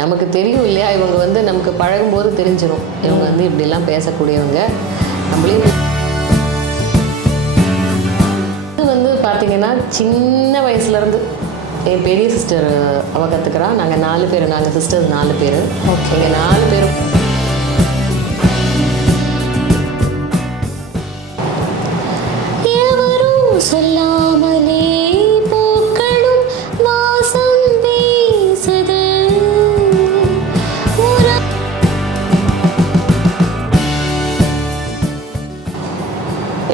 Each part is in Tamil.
நமக்கு தெரியும் இல்லையா, இவங்க வந்து நமக்கு பழகும்போது தெரிஞ்சிடும் இவங்க வந்து இப்படிலாம் பேசக்கூடியவங்க. நம்மளே இது வந்து பார்த்தீங்கன்னா சின்ன வயசுலேருந்து என் பெரிய சிஸ்டர் அவள் கற்றுக்கிறா. நாங்கள் 4 பேர், நாங்கள் சிஸ்டர்ஸ் 4 பேர். ஓகே, எங்கள் 4 பேரும் சொல்லாமலே பூக்களும் வாசம் வீசுது.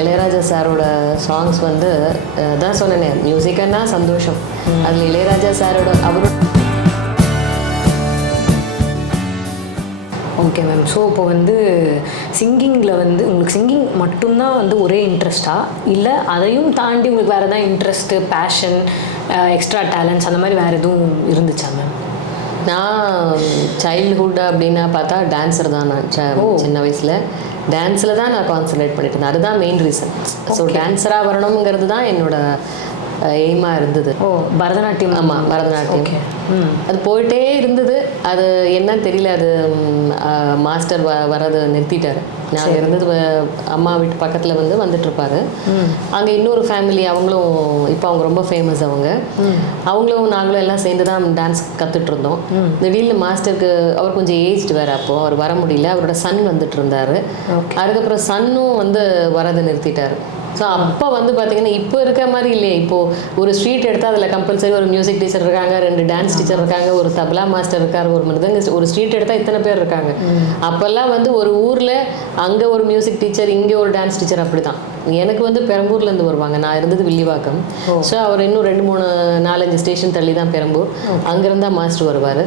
இளையராஜா சாரோட சாங்ஸ் வந்து தான் சொன்னேனே, மியூசிக்கன்னா சந்தோஷம். அதில் இளையராஜா சாரோட அவரோட ஓகே மேம். ஸோ இப்போ வந்து சிங்கிங்கில் வந்து உங்களுக்கு சிங்கிங் மட்டும்தான் வந்து ஒரே இன்ட்ரெஸ்ட்டா, இல்லை அதையும் தாண்டி உங்களுக்கு வேறு எதாவது இன்ட்ரெஸ்ட்டு, பேஷன், எக்ஸ்ட்ரா டேலண்ட்ஸ் அந்த மாதிரி வேறு எதுவும் இருந்துச்சா மேம்? நான் சைல்டுஹுட் அப்படின்னா பார்த்தா டான்ஸர் தான். நான் சின்ன வயசில் டான்ஸில் தான் நான் கான்சன்ட்ரேட் பண்ணிட்டு இருந்தேன். அதுதான் மெயின் ரீசன். ஸோ டான்ஸராக வரணுங்கிறது தான் என்னோட எய்மாக இருந்தது. பரதநாட்டியம். ஆமாம், பரதநாட்டியம். அது போயிட்டே இருந்தது. அது என்னன்னு தெரியல, அது மாஸ்டர் வர்றது நிறுத்திட்டாரு. நாங்கள் இருந்தது அம்மா வீட்டு பக்கத்தில் வந்து வந்துட்டுருப்பாரு. அங்கே இன்னொரு ஃபேமிலி, அவங்களும் இப்போ அவங்க ரொம்ப ஃபேமஸ். அவங்களும் நாங்களும் எல்லாம் சேர்ந்து தான் டான்ஸ் கற்றுட்டு இருந்தோம். திடீர்னு மாஸ்டருக்கு அவர் கொஞ்சம் ஏஜ்டு வேறு, அப்போது அவர் வர முடியல. அவரோட சன் வந்துட்டு இருந்தார். அதுக்கப்புறம் சன்னும் வந்து வரதை நிறுத்திட்டார். ஸோ அப்போ வந்து பார்த்தீங்கன்னா இப்போ இருக்க மாதிரி இல்லையே. இப்போது ஒரு ஸ்ட்ரீட் எடுத்தால் அதில் கம்பல்சரி ஒரு மியூசிக் டீச்சர் இருக்காங்க, 2 டான்ஸ் டீச்சர் இருக்காங்க, ஒரு தபலா மாஸ்டர் இருக்கார், ஒரு மிருதங்க. ஒரு ஸ்ட்ரீட் எடுத்தால் இத்தனை பேர் இருக்காங்க. அப்போல்லாம் வந்து ஒரு ஊரில் அங்கே ஒரு மியூசிக் டீச்சர், இங்கே ஒரு டான்ஸ் டீச்சர், அப்படி தான். எனக்கு வந்து பெரம்பூர்லேருந்து வருவாங்க. நான் இருந்தது வில்லிவாக்கம். ஸோ அவர் இன்னும் 2, 3, 4, 5 ஸ்டேஷன் தள்ளி தான் பெரம்பூர். அங்கேருந்தா மாஸ்டர் வருவார்.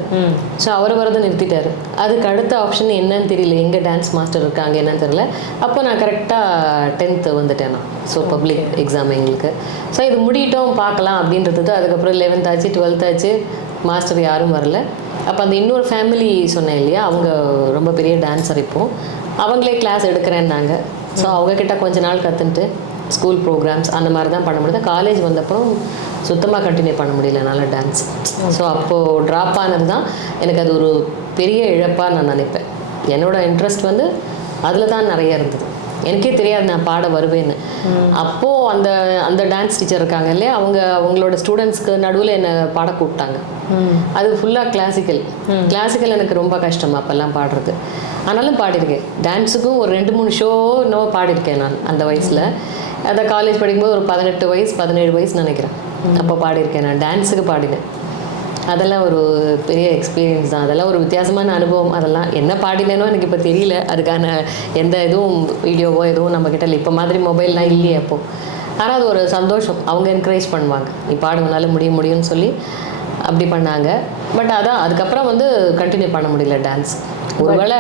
ஸோ அவர் வரதை நிறுத்திட்டார். அதுக்கு அடுத்த ஆப்ஷன் என்னன்னு தெரியல, எங்கே டான்ஸ் மாஸ்டர் இருக்காங்க என்னன்னு தெரியல. அப்போ நான் கரெக்டாக 10th வந்துட்டேன் நான். ஸோ பப்ளிக் எக்ஸாம் எங்களுக்கு. ஸோ இது முடிட்டோம் பார்க்கலாம் அப்படின்றது. அதுக்கப்புறம் 11th ஆச்சு, 12th ஆச்சு, மாஸ்டர் யாரும் வரல. அப்போ அந்த இன்னொரு ஃபேமிலி சொன்னேன் இல்லையா, அவங்க ரொம்ப பெரிய டான்ஸர். இப்போது அவங்களே கிளாஸ் எடுக்கிறேன்னாங்க. ஸோ அவங்கக்கிட்ட கொஞ்ச நாள் கற்றுன்ட்டு ஸ்கூல் ப்ரோக்ராம்ஸ் அந்த மாதிரி தான் பண்ண முடியுது. காலேஜ் வந்தப்புறம் சுத்தமாக கண்டினியூ பண்ண முடியல என்னால் டான்ஸ். ஸோ அப்போது ட்ராப் ஆனது தான் எனக்கு அது ஒரு பெரிய இழப்பாக நான் நினைப்பேன். என்னோடய இன்ட்ரெஸ்ட் வந்து அதில் தான் நிறைய இருந்தது. எனக்கே தெரியாது நான் பாட வருவேன்னு. அப்போது அந்த டான்ஸ் டீச்சர் இருக்காங்க இல்லையா, அவங்களோட ஸ்டூடெண்ட்ஸ்க்கு நடுவில் என்னை பாட கூப்பிட்டாங்க. அது ஃபுல்லாக கிளாசிக்கல் எனக்கு ரொம்ப கஷ்டம் அப்போல்லாம் பாடுறது. ஆனாலும் பாடியிருக்கேன். டான்ஸுக்கும் ஒரு 2, 3 ஷோ இன்னும் பாடியிருக்கேன் நான் அந்த வயசில். அதை காலேஜ் படிக்கும்போது ஒரு 18 வயசு 17 வயசு நினைக்கிறேன். அப்போ பாடியிருக்கேன். நான் டான்ஸுக்கு பாடினேன். அதெல்லாம் ஒரு பெரிய எக்ஸ்பீரியன்ஸ் தான். அதெல்லாம் ஒரு வித்தியாசமான அனுபவம். அதெல்லாம் என்ன பாடினேனோ எனக்கு இப்போ தெரியல. அதுக்கான எந்த இதுவும் வீடியோவோ எதுவும் நம்மக்கிட்ட இல்லை. இப்போ மாதிரி மொபைல்லாம் இல்லையே அப்போது. ஆனால் அது ஒரு சந்தோஷம். அவங்க என்கரேஜ் பண்ணுவாங்க, நீ பாடுவனால முடியும்னு சொல்லி அப்படி பண்ணாங்க. பட் அதான் அதுக்கப்புறம் வந்து கண்டினியூ பண்ண முடியல டான்ஸ். ஒருவேளை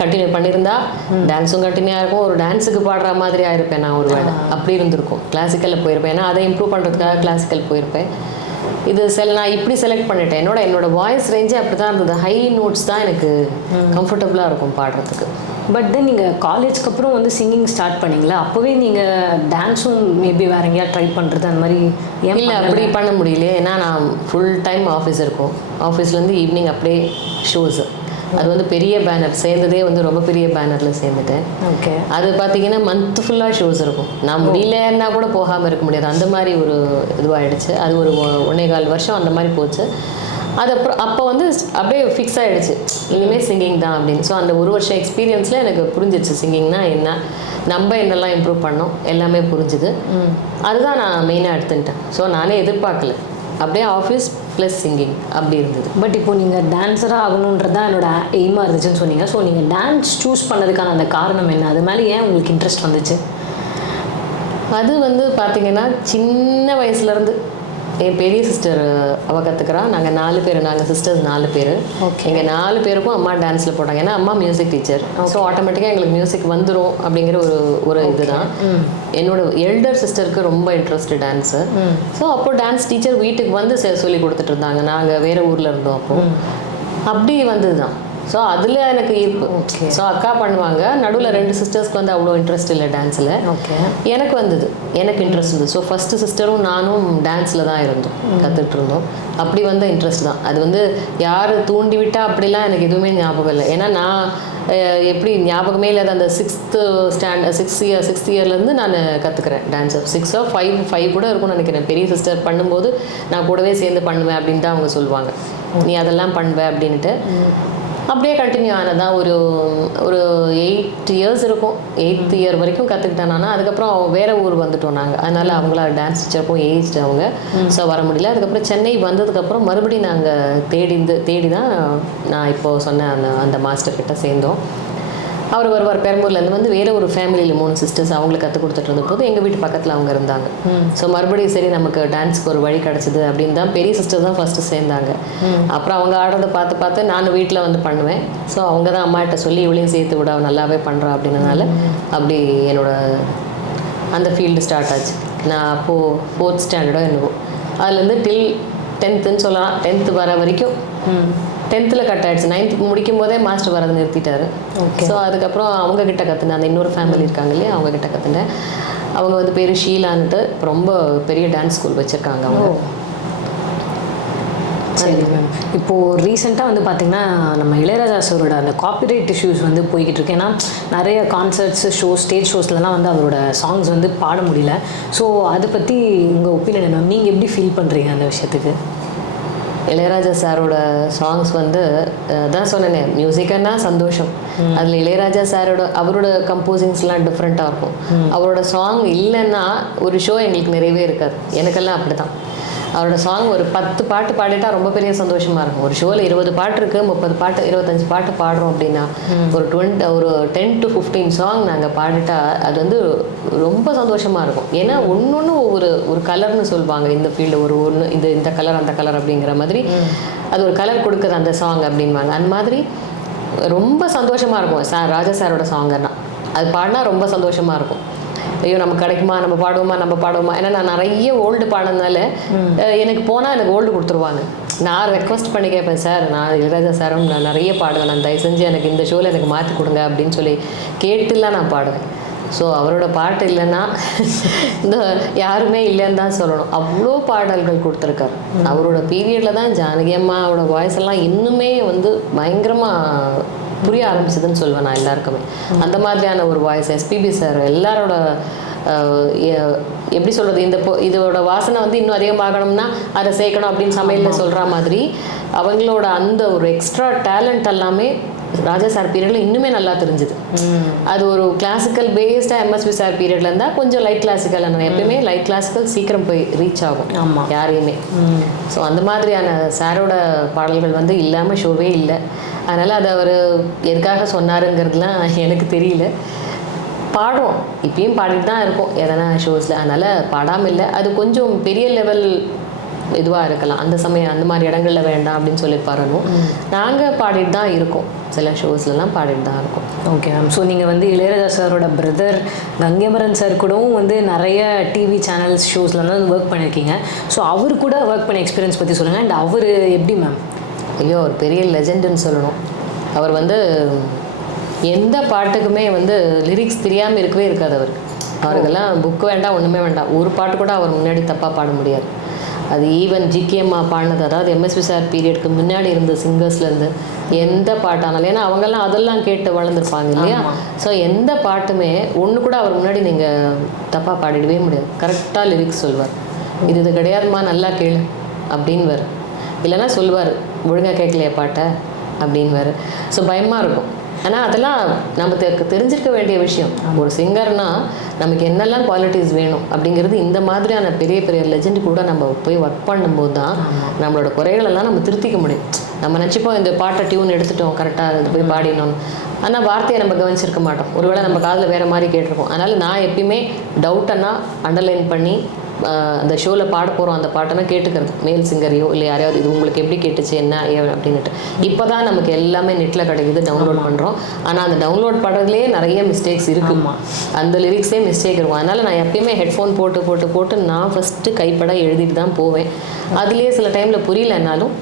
கண்டினியூ பண்ணியிருந்தா டான்ஸும் கண்டினியூ இருக்கும், ஒரு டான்ஸுக்கு பாடுற மாதிரி ஆயிருப்பேன் நான். ஒரு வேளை அப்படி இருந்திருக்கும். கிளாசிக்கலில் போயிருப்பேன். ஏன்னா அதை இம்ப்ரூவ் பண்ணுறதுக்காக கிளாசிக்கல் போயிருப்பேன். இது நான் இப்படி செலக்ட் பண்ணிட்டேன். என்னோட வாய்ஸ் ரேஞ்சே அப்படி தான் இருந்தது. ஹை நோட்ஸ் தான் எனக்கு கம்ஃபர்டபுளாக இருக்கும் பாடுறதுக்கு. பட் தென் நீங்கள் காலேஜ்க்கு அப்புறம் வந்து சிங்கிங் ஸ்டார்ட் பண்ணிங்களா? அப்போவே நீங்கள் டான்ஸும் மேபி வேறு எங்கேயா ட்ரை பண்ணுறது அந்த மாதிரி? இல்லை, அப்படி பண்ண முடியலையே. ஏன்னா நான் ஃபுல் டைம் ஆஃபீஸ் இருக்கும். ஆஃபீஸ்லேருந்து ஈவினிங் அப்படியே ஷோஸு. அது வந்து பெரிய பேனர் சேர்ந்ததே வந்து ரொம்ப பெரிய பேனரில் சேர்ந்துட்டேன். ஓகே. அது பார்த்தீங்கன்னா மந்த் ஃபுல்லாக ஷோஸ் இருக்கும். நான் முடியலன்னா கூட போகாமல் இருக்க முடியாது. அந்த மாதிரி ஒரு இதுவாகிடுச்சு. அது ஒரு 1.25 வருஷம் அந்த மாதிரி போச்சு. அது அப்புறம் அப்போ வந்து அப்படியே ஃபிக்ஸ் ஆகிடுச்சு, இனிமேல் சிங்கிங் தான் அப்படின்னு. ஸோ அந்த 1 வருஷம் எக்ஸ்பீரியன்ஸில் எனக்கு புரிஞ்சிடுச்சு சிங்கிங்னா என்ன, நம்ம என்னெல்லாம் இம்ப்ரூவ் பண்ணோம் எல்லாமே புரிஞ்சுது. அதுதான் நான் மெயினாக எடுத்துட்டேன். ஸோ நானே எதிர்பார்க்கல, அப்படியே ஆஃபீஸ் ப்ளஸ் சிங்கிங் அப்படி இருந்தது. பட் இப்போ நீங்கள் டான்ஸராக ஆகணுன்றது தான் என்னோட எய்மாக இருந்துச்சுன்னு சொன்னீங்க. ஸோ நீங்கள் டான்ஸ் சூஸ் பண்ணதுக்கான அந்த காரணம் என்ன? அது மேலே ஏன் உங்களுக்கு இன்ட்ரெஸ்ட் வந்துச்சு? அது வந்து பார்த்திங்கன்னா சின்ன வயசுலேருந்து என் பெரிய சிஸ்டர் அவள் கற்றுக்கிறா. நாங்கள் 4 பேர், நாங்கள் சிஸ்டர்ஸ் 4 பேர். ஓகே. எங்கள் 4 பேருக்கும் அம்மா டான்ஸில் போட்டாங்க. ஏன்னா அம்மா மியூசிக் டீச்சர். ஸோ ஆட்டோமேட்டிக்காக எங்களுக்கு மியூசிக் வந்துடும் அப்படிங்கிற ஒரு இதுதான். என்னோட எல்டர் சிஸ்டருக்கு ரொம்ப இன்ட்ரெஸ்ட் டான்ஸு. ஸோ அப்போது டான்ஸ் டீச்சர் வீட்டுக்கு வந்து சொல்லி கொடுத்துட்டு இருந்தாங்க. நாங்கள் வேறு ஊரில் இருந்தோம் அப்போது. அப்படி வந்தது தான். ஸோ அதில் எனக்கு ஈர்ப்பு. ஸோ அக்கா பண்ணுவாங்க, நடுவில் 2 சிஸ்டர்ஸ்க்கு வந்து அவ்வளோ இன்ட்ரெஸ்ட் இல்லை டான்ஸில். ஓகே. எனக்கு வந்தது, எனக்கு இன்ட்ரெஸ்ட் இருந்தது. ஸோ ஃபஸ்ட்டு சிஸ்டரும் நானும் டான்ஸில் தான் இருந்தோம், கற்றுட்டு இருந்தோம். அப்படி வந்த இன்ட்ரெஸ்ட் தான் அது. வந்து யார் தூண்டி விட்டா அப்படிலாம் எனக்கு எதுவுமே ஞாபகம் இல்லை. ஏன்னா நான் எப்படி ஞாபகமே இல்லாத அந்த 6th இயர்லேருந்து நான் கற்றுக்கிறேன் டான்ஸை. 6 or 5 கூட இருக்கும்னு நினைக்கிறேன். பெரிய சிஸ்டர் பண்ணும்போது நான் கூடவே சேர்ந்து பண்ணுவேன் அப்படின்னு தான் அவங்க சொல்லுவாங்க, நீ அதெல்லாம் பண்ணுவேன் அப்படின்ட்டு. அப்படியே கண்டினியூ ஆனதான் ஒரு 8 years இருக்கும். 8th year வரைக்கும் கற்றுக்கிட்டேன் நான். அதுக்கப்புறம் வேறு ஊர் வந்துட்டோம் நாங்கள். அதனால் அவங்கள டான்ஸ் டீச்சருக்கும் ஏஜ்டு அவங்க, ஸோ வர முடியல. அதுக்கப்புறம் சென்னை வந்ததுக்கப்புறம் மறுபடியும் நாங்கள் தேடி தான் நான் இப்போது சொன்ன அந்த மாஸ்டர்கிட்ட சேர்ந்தோம். அவர் வருவார் பெரம்பூர்லேருந்து வந்து வேறு ஒரு ஃபேமிலியில் 3 சிஸ்டர்ஸ் அவங்களுக்கு கற்றுக் கொடுத்துட்டு இருந்த போது எங்கள் வீட்டு பக்கத்தில் அவங்க இருந்தாங்க. ஸோ மறுபடியும் சரி நமக்கு டான்ஸ்க்கு ஒரு வழி கிடச்சிது அப்படின்னு தான் பெரிய சிஸ்டர் தான் ஃபஸ்ட்டு சேர்ந்தாங்க. அப்புறம் அவங்க ஆடுறதை பார்த்து நான் வீட்டில் வந்து பண்ணுவேன். ஸோ அவங்க தான் அம்மாட்ட சொல்லி இவளையும் சேர்த்து விட நல்லாவே பண்ணுறா அப்படின்றனால அப்படி என்னோட அந்த ஃபீல்டு ஸ்டார்ட் ஆச்சு. நான் அப்போது 4th standard என்னவோ, அதுலேருந்து டில் 10th சொல்லலாம். 10th வர வரைக்கும் 10th கட் ஆகிடுச்சு. 9th முடிக்கும் போதே மாஸ்டர் வரதை நிறுத்திட்டாரு. ஸோ அதுக்கப்புறம் அவங்கக்கிட்ட கற்றுனேன். அந்த இன்னொரு ஃபேமிலி இருக்காங்க இல்லையா, அவங்கக்கிட்ட கற்றுனேன். அவங்க வந்து பேர் ஷீலான்ட்டு ரொம்ப பெரிய டான்ஸ் ஸ்கூல் வச்சுருக்காங்க அவங்க. சரி மேம். இப்போது ரீசெண்டாக வந்து பார்த்திங்கன்னா நம்ம இளையராஜா சாரோட அந்த காப்பிரைட் இஷ்யூஸ் வந்து போய்கிட்டு இருக்கு. ஏன்னா நிறைய கான்சர்ட்ஸ் ஸ்டேஜ் ஷோஸ்லலாம் வந்து அவரோட சாங்ஸ் வந்து பாட முடியல. ஸோ அதை பற்றி உங்கள் ஒப்பீனியன் என்ன? நீங்கள் எப்படி ஃபீல் பண்ணுறீங்க அந்த விஷயத்துக்கு? இளையராஜா சாரோட சாங்ஸ் வந்து தான் சொன்னேனே, மியூசிக்கன்னா சந்தோஷம். அதில் இளையராஜா அவரோட கம்போசிங்ஸ்லாம் டிஃப்ரெண்ட்டாக இருக்கும். அவரோட சாங் இல்லைன்னா ஒரு ஷோ எங்களுக்கு நிறையவே இருக்காது. எனக்கெல்லாம் அப்படி தான். அவரோட சாங் ஒரு 10 பாட்டு பாடிட்டா ரொம்ப பெரிய சந்தோஷமாக இருக்கும். ஒரு ஷோவில் 20 பாட்டு இருக்குது, 30 பாட்டு 25 பாட்டு பாடுறோம் அப்படின்னா ஒரு 10 to 15 சாங் நாங்கள் பாடிட்டா அது வந்து ரொம்ப சந்தோஷமாக இருக்கும். ஏன்னா ஒன்று ஒரு கலர்னு சொல்லுவாங்க இந்த ஃபீல்டு. ஒன்று இந்த கலர் அந்த கலர் அப்படிங்கிற மாதிரி அது ஒரு கலர் கொடுக்குது அந்த சாங் அப்படின்வாங்க. அந்த மாதிரி ரொம்ப சந்தோஷமாக இருக்கும் ராஜா சாரோட சாங்கன்னா. அது பாடினா ரொம்ப சந்தோஷமாக இருக்கும். ஐயோ நமக்கு கிடைக்குமா, நம்ம பாடுவோமா. ஏன்னா நான் நிறைய ஓல்டு பாடினதுனால எனக்கு போனால் எனக்கு ஓல்டு கொடுத்துருவாங்க. நான் ரெக்வஸ்ட் பண்ணி கேட்பேன், சார் நான் இளையராஜா சாரும் நான் நிறைய பாடுவேன், நான் தயவு செஞ்சு எனக்கு இந்த ஷோவில் எனக்கு மாற்றி கொடுங்க அப்படின்னு சொல்லி கேட்டுலாம் நான் பாடுவேன். ஸோ அவரோட பாட்டு இல்லைன்னா இந்த யாருமே இல்லைன்னு தான் சொல்லணும். அவ்வளோ பாடல்கள் கொடுத்துருக்காரு. அவரோட பீரியடில் தான் ஜானகி அம்மாவோட வாய்ஸ் எல்லாம் இன்னுமே வந்து பயங்கரமாக புரிய ஆரம்பிச்சதுன்னு சொல்லுவேன் நான் எல்லாருக்குமே. அந்த மாதிரியான ஒரு வாய்ஸ் எஸ்பிபி சார் எல்லாரோட எப்படி சொல்கிறது, இதோட வாசனை வந்து இன்னும் அதிகமாகணும்னா அதை சேர்க்கணும் அப்படின்னு சமையலில் சொல்கிற மாதிரி அவங்களோட அந்த ஒரு எக்ஸ்ட்ரா டேலண்ட் எல்லாமே ராஜா சார் பீரியடில் இன்னுமே நல்லா தெரிஞ்சுது. அது ஒரு கிளாசிக்கல் பேஸ்டாக எம்எஸ்வி சார் பீரியட்ல இருந்தால் கொஞ்சம் லைட் கிளாசிக்கல். நம்ம எப்பயுமே லைட் கிளாசிக்கல் சீக்கிரம் போய் ரீச் ஆகும். ஆமாம், யாரையுமே. ஸோ அந்த மாதிரியான சாரோட பாடல்கள் வந்து இல்லாமல் ஷோவே இல்லை. அதனால் அது அவர் எதுக்காக சொன்னாருங்கிறதுலாம் எனக்கு தெரியல. பாடுவோம், இப்பயும் பாடிட்டு தான் இருக்கோம் எதனா ஷோஸில். அதனால் பாடாமல் இல்லை. அது கொஞ்சம் பெரிய லெவல் இதுவாக இருக்கலாம். அந்த சமயம் அந்த மாதிரி இடங்களில் வேண்டாம் அப்படின்னு சொல்லி பாடணும். நாங்கள் பாடிட்டு தான் இருக்கோம், சில ஷோஸ்லாம் பாடிட்டு தான் இருக்கோம். Okay ma'am. ஸோ நீங்கள் வந்து இளையராஜா சாரோட பிரதர் கங்கைமரன் சார் கூடவும் வந்து நிறைய டிவி சேனல்ஸ் ஷோஸ்லாம் வந்து ஒர்க் பண்ணியிருக்கீங்க. ஸோ அவர் கூட ஒர்க் பண்ண எக்ஸ்பீரியன்ஸ் பற்றி சொல்லுங்கள். அண்ட் அவர் எப்படி மேம்? ஐயோ, ஒரு பெரிய லெஜெண்டுன்னு சொல்லணும். அவர் வந்து எந்த பாட்டுக்குமே வந்து லிரிக்ஸ் தெரியாமல் இருக்கவே இருக்காது அவருக்கு. அவருக்கெல்லாம் புக்கு வேண்டாம், ஒன்றுமே வேண்டாம். ஒரு பாட்டு கூட அவர் முன்னாடி தப்பாக பாட முடியாது. அது ஈவன் ஜிகேம்மா பாடினது, அதாவது எம்எஸ்வி சார் பீரியடுக்கு முன்னாடி இருந்த சிங்கர்ஸ்லேருந்து எந்த பாட்டானாலும், ஏன்னா அவங்கெல்லாம் அதெல்லாம் கேட்டு வளர்ந்துருப்பாங்க இல்லையா. ஸோ எந்த பாட்டுமே ஒன்று கூட அவர் முன்னாடி நீங்கள் தப்பாக பாடிடவே முடியாது. கரெக்டாக லிரிக்ஸ் சொல்வார். இது கிடையாதுமா, நல்லா கேளு அப்படின்வார். இல்லைன்னா சொல்லுவார், ஒழுங்காக கேட்கலையே பாட்டை அப்படின்வார். ஸோ பயமாக இருக்கும். ஆனால் அதெல்லாம் நம்ம தெரிஞ்சிருக்க வேண்டிய விஷயம். ஒரு சிங்கர்னால் நமக்கு என்னெல்லாம் குவாலிட்டிஸ் வேணும் அப்படிங்கிறது இந்த மாதிரியான பெரிய பெரிய லெஜெண்ட் கூட நம்ம போய் ஒர்க் பண்ணும்போது தான் நம்மளோட குறைகளெல்லாம் நம்ம திருத்திக்க முடியும். நம்ம நினச்சிப்போம் இந்த பாட்டை டியூன் எடுத்துட்டோம், கரெக்டாக அது போய் பாடினோம். ஆனால் வார்த்தையை நம்ம கவனிச்சிருக்க மாட்டோம். ஒருவேளை நம்ம காதில் வேறு மாதிரி கேட்டிருக்கோம். அதனால் நான் எப்பயுமே டவுட்டன்னா அண்டர்லைன் பண்ணி அந்த ஷோவில் பாட போகிறோம் அந்த பாட்டனை கேட்டுக்கிறது. மேல் சிங்கரையோ இல்லை யாரையாவது, இது உங்களுக்கு எப்படி கேட்டுச்சு என்ன அப்படின்னுட்டு. இப்போ தான் நமக்கு எல்லாமே நெட்டில் கிடைக்குது, டவுன்லோட் பண்ணுறோம். ஆனால் அந்த டவுன்லோட் பண்ணுறதுலேயே நிறைய மிஸ்டேக்ஸ் இருக்குமா, அந்த லிரிக்ஸே மிஸ்டேக் இருக்கும். அதனால் நான் எப்பயுமே ஹெட்ஃபோன் போட்டு நான் ஃபஸ்ட்டு கைப்பட எழுதிட்டு தான் போவேன். அதுலேயே சில டைமில் புரியலன்னாலும்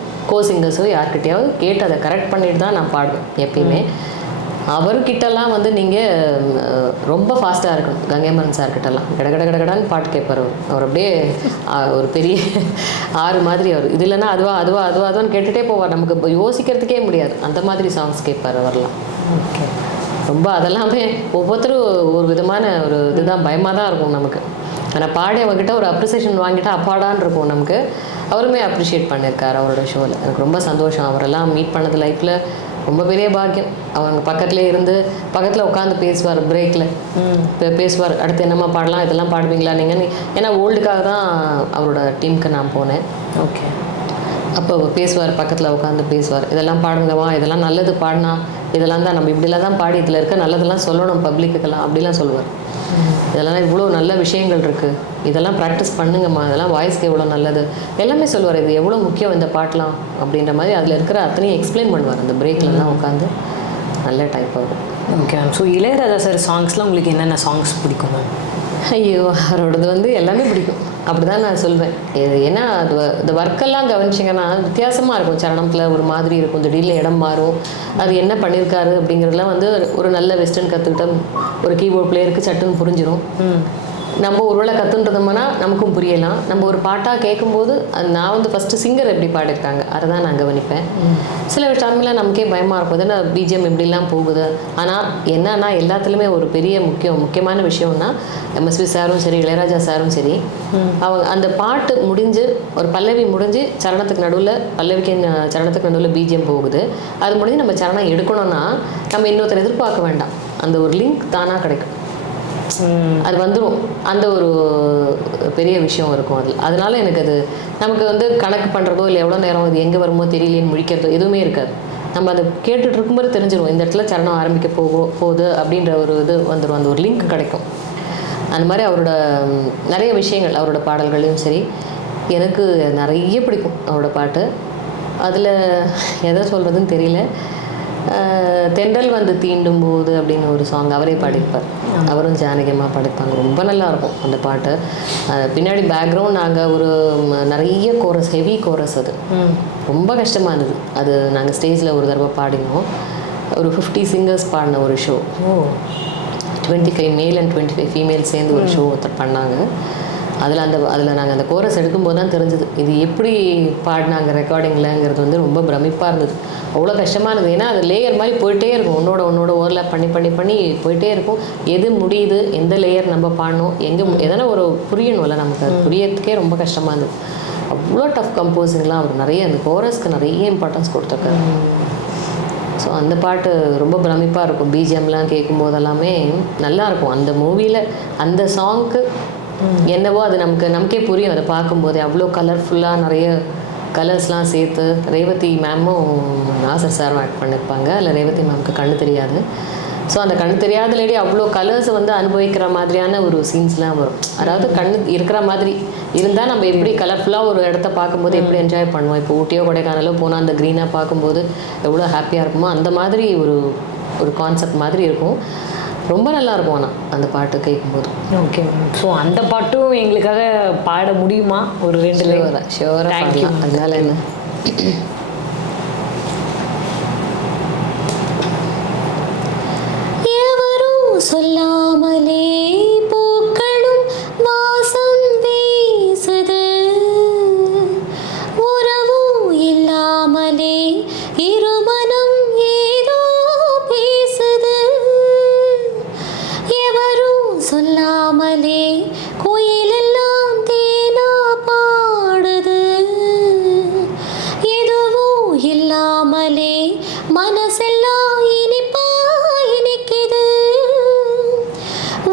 சிங்கர்ஸோ யார்கிட்டயாவது கேட்டு அதை கரெக்ட் பண்ணிட்டு தான் நான் பாடுவேன் எப்பயுமே. அவர்கிட்டலாம் வந்து நீங்கள் ரொம்ப ஃபாஸ்ட்டாக இருக்கணும். கங்கைமரன் சார்கிட்டலாம் கடகடான்னு பாட்டு கேட்பார். அவர் அப்படியே ஒரு பெரிய ஆறு மாதிரி அவர். இது இல்லைன்னா அதுவான்னு கேட்டுகிட்டே போவார். நமக்கு யோசிக்கிறதுக்கே முடியாது, அந்த மாதிரி சாங்ஸ் கேட்பார் அவர்லாம். ஓகே. ரொம்ப அதெல்லாமே ஒவ்வொருத்தரும் ஒரு விதமான ஒரு இதுதான், பயமாக தான் இருக்கும் நமக்கு. ஆனால் பாடி அவங்ககிட்ட ஒரு அப்ரிசியேஷன் வாங்கிட்டா அப்பாடான்னு இருக்கும் நமக்கு. அவருமே அப்ரிஷியேட் பண்ணியிருக்காரு அவரோட ஷோவில். எனக்கு ரொம்ப சந்தோஷம். அவரெல்லாம் மீட் பண்ணது லைஃப்பில் ரொம்ப பெரிய பாக்கியம். அவங்க பக்கத்துலேயே இருந்து பக்கத்தில் உட்காந்து பேசுவார், பிரேக்கில் பேசுவார். அடுத்து என்னம்மா பாடலாம், இதெல்லாம் பாடுவீங்களா நீங்கள்? ஏன்னா ஓல்டுக்காக தான் அவரோட டீமுக்கு நான் போனேன். ஓகே. அப்போ பேசுவார், பக்கத்தில் உட்காந்து பேசுவார். இதெல்லாம் பாடுங்கம்மா, இதெல்லாம் நல்லது பாடினா, இதெல்லாம் தான் நம்ம இப்படிலாம் தான் பாடி இதில் இருக்க நல்லதெல்லாம் சொல்லணும் பப்ளிக்குக்கெல்லாம், அப்படிலாம் சொல்லுவார். இதெல்லாம் இவ்வளோ நல்ல விஷயங்கள் இருக்குது, இதெல்லாம் ப்ராக்டிஸ் பண்ணுங்கம்மா, இதெல்லாம் வாய்ஸ்க்கு எவ்வளோ நல்லது எல்லாமே சொல்லுவார். இது எவ்வளோ முக்கியம் இந்த பாட்டெலாம் அப்படின்ற மாதிரி அதில் இருக்கிற அத்தனையும் எக்ஸ்பிளைன் பண்ணுவார். அந்த பிரேக்கில் தான் உட்காந்து நல்ல டைப் ஆகும். Okay ma'am. So Ilaiyaraaja sir சாங்ஸ்லாம் உங்களுக்கு என்னென்ன சாங்ஸ் பிடிக்கும் மேம்? ஐயோ, அவரோடது வந்து எல்லாமே பிடிக்கும், அப்படி தான் நான் சொல்வேன். ஏன்னா அது இந்த ஒர்க்கெல்லாம் கவனிச்சிங்கன்னா வித்தியாசமாக இருக்கும். சரணத்தில் ஒரு மாதிரி இருக்கும், திடீர்னு இடம் மாறும். அது என்ன பண்ணியிருக்காரு அப்படிங்கிறதுலாம் வந்து ஒரு நல்ல வெஸ்டர்ன் கற்றுக்கிட்ட ஒரு கீபோர்ட் பிளேயருக்கு சட்டுன்னு புரிஞ்சிடும். நம்ம ஒருவேளை கற்றுன்றதுமானா நமக்கும் புரியலாம். நம்ம ஒரு பாட்டாக கேட்கும்போது நான் வந்து ஃபஸ்ட்டு சிங்கர் எப்படி பாடிருக்காங்க அதை தான் நான் கவனிப்பேன். சில டைமில் நமக்கே பயமாக இருக்கும், ஏன்னா பிஜிஎம் இப்படிலாம் போகுது. ஆனால் என்னன்னா எல்லாத்துலேயுமே ஒரு பெரிய முக்கியமான விஷயம்னா எம்எஸ்வி சாரும் சரி, இளையராஜா சாரும் சரி, அவங்க அந்த பாட்டு முடிஞ்சு ஒரு பல்லவி முடிஞ்சு சரணத்துக்கு நடுவில் சரணத்துக்கு நடுவில் பிஜிஎம் போகுது. அது முடிஞ்சு நம்ம சரணம் எடுக்கணும்னா நம்ம இன்னொருத்தர் எதிர்பார்க்க வேண்டாம், அந்த ஒரு லிங்க் தானாக கிடைக்கும், அது வந்துடும். அந்த ஒரு பெரிய விஷயம் இருக்கும் அதில். அதனால எனக்கு அது நமக்கு வந்து கணக்கு பண்ணுறதோ இல்லை எவ்வளோ நேரம் அது எங்கே வருமோ தெரியலேன்னு முழிக்கிறதோ எதுவுமே இருக்காது. நம்ம அதை கேட்டுட்டு இருக்கும்போது தெரிஞ்சிடும் இந்த இடத்துல சரணம் ஆரம்பிக்க போகுது அப்படின்ற ஒரு இது வந்துடும், அந்த ஒரு லிங்க் கிடைக்கும். அந்த மாதிரி அவரோட நிறைய விஷயங்கள், அவரோட பாடல்களையும் சரி எனக்கு நிறைய பிடிக்கும் அவரோட பாட்டு. அதில் எதை சொல்கிறதுன்னு தெரியல. தென்றல் வந்து தீண்டும் போது அப்படின்னு ஒரு சாங் அவரே பாடியிருப்பார். அவரும் ஜானகியமாக பாடிப்பாங்க, ரொம்ப நல்லாயிருக்கும் அந்த பாட்டு. பின்னாடி பேக்ரவுண்ட் நாங்கள் ஒரு நிறைய கோரஸ், ஹெவி கோரஸ், அது ரொம்ப கஷ்டமாக இருந்தது. அது நாங்கள் ஸ்டேஜில் ஒரு தடவை பாடினோம். ஒரு 50 சிங்கர்ஸ் பாடின ஒரு ஷோ. 25 மேல் அண்ட் 25 ஃபீமேல் சேர்ந்து ஒரு ஷோ ஒருத்தர் பண்ணாங்க. அதில் நாங்கள் அந்த கோரஸ் எடுக்கும்போது தான் தெரிஞ்சது இது எப்படி பாடினாங்க ரெக்கார்டிங்லங்கிறது வந்து ரொம்ப பிரமிப்பாக இருந்தது. அவ்வளோ கஷ்டமாக இருந்தது. ஏன்னா அது லேயர் மாதிரி போயிட்டே இருக்கும், ஒன்னோட ஓவர்லேப் பண்ணி போயிட்டே இருக்கும். எது முடியுது, எந்த லேயர் நம்ம பாடணும், எதனா ஒரு புரியணும்ல நமக்கு, அது புரியறதுக்கே ரொம்ப கஷ்டமாக இருந்தது. அவ்வளோ டஃப் கம்போசிங்லாம் அவர் நிறைய அந்த கோரஸ்க்கு நிறைய இம்பார்ட்டன்ஸ் கொடுத்துருக்காரு. ஸோ அந்த பாட்டு ரொம்ப பிரமிப்பாக இருக்கும். பிஜிஎம்லாம் கேட்கும்போது எல்லாமே நல்லாயிருக்கும். அந்த மூவியில் அந்த சாங்க்கு என்னவோ அது நமக்கே புரியும். அதை பார்க்கும்போது அவ்வளோ கலர்ஃபுல்லாக நிறைய கலர்ஸ்லாம் சேர்த்து ரேவதி மேமும் நாசர் சாரும் ஆக்ட் பண்ணியிருப்பாங்க. அதில் ரேவதி மேமுக்கு கண்ணு தெரியாது. ஸோ அந்த கண்ணு தெரியாத லேடி அவ்வளோ கலர்ஸை வந்து அனுபவிக்கிற மாதிரியான ஒரு சீன்ஸ்லாம் வரும். அதாவது கண்ணு இருக்கிற மாதிரி இருந்தால் நம்ம எப்படி கலர்ஃபுல்லாக ஒரு இடத்த பார்க்கும்போது எப்படி என்ஜாய் பண்ணுவோம். இப்போ ஊட்டியோ கொடைக்கானலோ போனால் அந்த க்ரீனாக பார்க்கும்போது எவ்வளோ ஹாப்பியாக இருக்குமோ அந்த மாதிரி ஒரு கான்செப்ட் மாதிரி இருக்கும். ரொம்ப நல்லாயிருக்கும் ஆனால் அந்த பாட்டு கேட்கும்போது. Okay ma'am. ஸோ அந்த பாட்டும் எங்களுக்காக பாட முடியுமா? ஒரு 2 லைன் ஷியோராக பாடலாம். அதனால என்ன, எவரும் சொல்லாமலே பூக்களும் வாசம் வீசுது, உறவும் இல்லாமலே இருமனம் ஏதோ பேசுது, எவரும் சொல்லாமலே கோயிலெல்லாம் தேனா பாடுது, எதுவும் இல்லாமலே மனசெல்லாம் இனிப்பா இனிக்குது,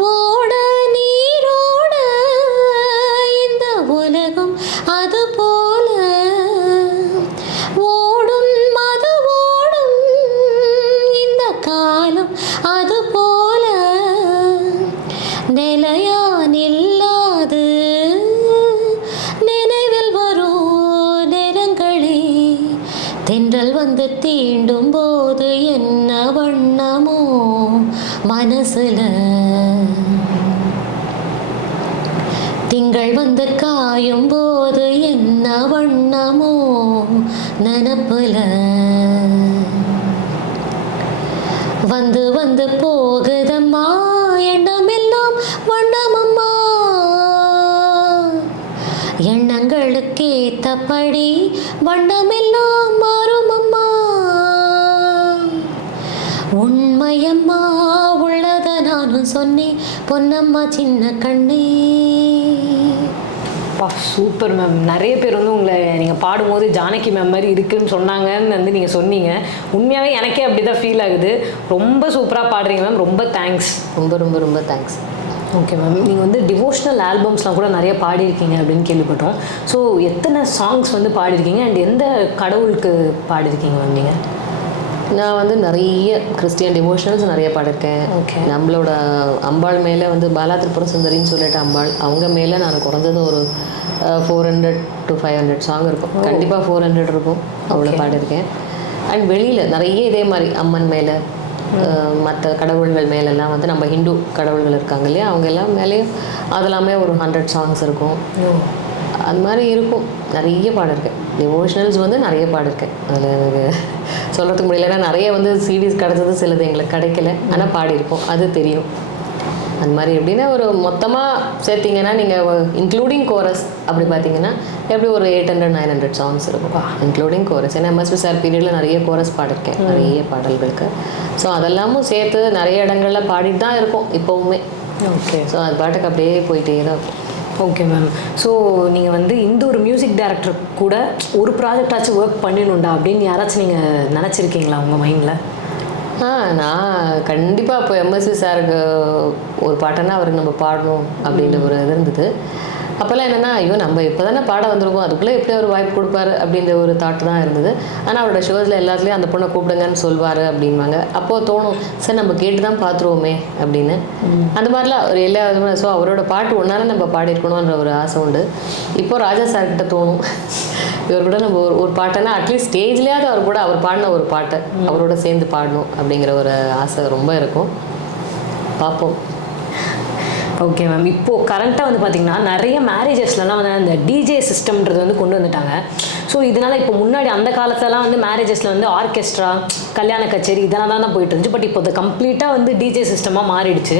ஓட நீரோட இந்த உலகம் அது போல ஓடும், அது ஓடும் இந்த காலம் அது போல நிலையா நில்லாது நினைவில் வரும் நேரங்களே, தென்றல் வந்து தீண்டும் போது என்ன வண்ணமோ மனசுல, திங்கள் வந்து காயும் போது என்ன வண்ணமோ நினப்புல வந்து வந்து போகுதம்மா எண்ணமெல்லாம் வண்ணமம்மா எண்ணங்களுக்கேத்தபடி வண்ணமெல்லாம் மாறுமம்மா உண்மையம்மா உள்ளத நானும் சொன்னேன் பொன்னம்மா சின்ன கண்ணே. Super ma'am. நிறைய பேர் வந்து உங்களை நீங்கள் பாடும்போது ஜானகி மேம் மாதிரி இருக்குன்னு சொன்னாங்கன்னு வந்து நீங்கள் சொன்னீங்க. உண்மையாகவே எனக்கே அப்படி தான் ஃபீல் ஆகுது. ரொம்ப சூப்பராக பாடுறீங்க மேம். ரொம்ப தேங்க்ஸ். ரொம்ப ரொம்ப ரொம்ப தேங்க்ஸ். Okay ma'am. நீங்கள் வந்து டிவோஷ்னல் ஆல்பம்ஸ்லாம் கூட நிறைய பாடியிருக்கீங்க அப்படின்னு கேள்விப்பட்டோம். ஸோ எத்தனை சாங்ஸ் வந்து பாடியிருக்கீங்க அண்ட் எந்த கடவுளுக்கு பாடியிருக்கீங்க மேம் நீங்கள்? நான் வந்து நிறைய கிறிஸ்டியன் டிவோஷனல்ஸ் நிறைய பாடிருக்கேன். ஓகே. நம்மளோட அம்பாள் மேலே வந்து பாலா திரிபுர சுந்தரின்னு சொல்லிட்டு அம்பாள், அவங்க மேலே நான் குறைஞ்சது ஒரு 400 to 500 சாங் இருக்கும். கண்டிப்பாக 400 இருக்கும். அவ்வளோ பாடியிருக்கேன். அண்ட் வெளியில் நிறைய இதே மாதிரி அம்மன் மேலே மற்ற கடவுள்கள் மேலெல்லாம் வந்து நம்ம ஹிந்து கடவுள்கள் இருக்காங்க இல்லையா, அவங்க எல்லாம் மேலேயும் அதெல்லாமே ஒரு 100 சாங்ஸ் இருக்கும். அது மாதிரி இருக்கும். நிறைய பாடிருக்கேன். டிவோஷனல்ஸ் வந்து நிறைய பாடிருக்கேன். அதில் எனக்கு சொல்கிறதுக்கு முடியல. ஏன்னா நிறைய வந்து சிடிஸ் கிடச்சது, சிலது எங்களுக்கு கிடைக்கல. ஆனால் பாடியிருப்போம், அது தெரியும். அந்த மாதிரி எப்படின்னா ஒரு மொத்தமாக சேர்த்திங்கன்னா நீங்கள் இன்க்ளூடிங் கோரஸ் அப்படி பார்த்தீங்கன்னா எப்படி ஒரு 800-900 சாங்ஸ் இருக்கும் இன்க்ளூடிங் கோரஸ். ஏன்னா எம்எஸ்வி சார் பீரியடில் நிறைய கோரஸ் பாடிருக்கேன், நிறைய பாடல்களுக்கு. ஸோ அதெல்லாமும் சேர்த்து நிறைய இடங்கள்ல பாடிட்டு தான் இருக்கும் இப்போவுமே. ஓகே. ஸோ அது பாட்டுக்கு அப்படியே போயிட்டே தான் இருக்கும். Okay ma'am. ஸோ நீங்கள் வந்து இந்த ஒரு மியூசிக் டைரக்டர் கூட ஒரு ப்ராஜெக்டாச்சும் ஒர்க் பண்ணிடணுண்டா அப்படின்னு யாராச்சும் நீங்கள் நினச்சிருக்கீங்களா உங்கள் மைண்டில்? நான் கண்டிப்பாக இப்போ எம்எஸ்வி சாருக்கு ஒரு பாட்டுன்னா அவருக்கு நம்ம பாடணும் அப்படின்ற ஒரு இது இருந்தது. அப்போல்லாம் என்னென்னா, ஐயோ நம்ம இப்போ தானே பாட வந்திருக்கோம், அதுக்குள்ளே எப்படி ஒரு வாய்ப்பு கொடுப்பாரு அப்படின்ற ஒரு தாட்டு தான் இருந்தது. ஆனால் அவரோட ஷோஸில் எல்லாத்துலேயும் அந்த பொண்ணை கூப்பிடுங்கன்னு சொல்வார் அப்படின்வாங்க. அப்போது தோணும், சார் நம்ம கேட்டு தான் பார்த்துருவோமே அப்படின்னு. அந்த மாதிரிலாம் ஒரு எல்லா விதமான. ஸோ அவரோட பாட்டு ஒன்றாலும் நம்ம பாடியிருக்கணுன்ற ஒரு ஆசை உண்டு. இப்போது ராஜா சார்கிட்ட தோணும், இவர் கூட நம்ம ஒரு பாட்டைன்னா அட்லீஸ்ட் ஸ்டேஜ்லேயாவது அவர் பாடின ஒரு பாட்டை அவரோட சேர்ந்து பாடணும் அப்படிங்கிற ஒரு ஆசை ரொம்ப இருக்கும். பார்ப்போம். Okay ma'am. இப்போது கரண்ட்டாக வந்து பார்த்திங்கன்னா நிறைய மேரேஜஸ்லாம் வந்து அந்த டிஜே சிஸ்டம்ன்றது வந்து கொண்டு வந்துட்டாங்க. ஸோ இதனால் இப்போ முன்னாடி அந்த காலத்துலலாம் வந்து மேரேஜஸில் வந்து ஆர்கெஸ்ட்ரா, கல்யாண கச்சேரி இதெல்லாம் தான் போயிட்டு இருந்துச்சு. பட் இப்போ அது கம்ப்ளீட்டாக வந்து டிஜே சிஸ்டமாக மாறிடுச்சு.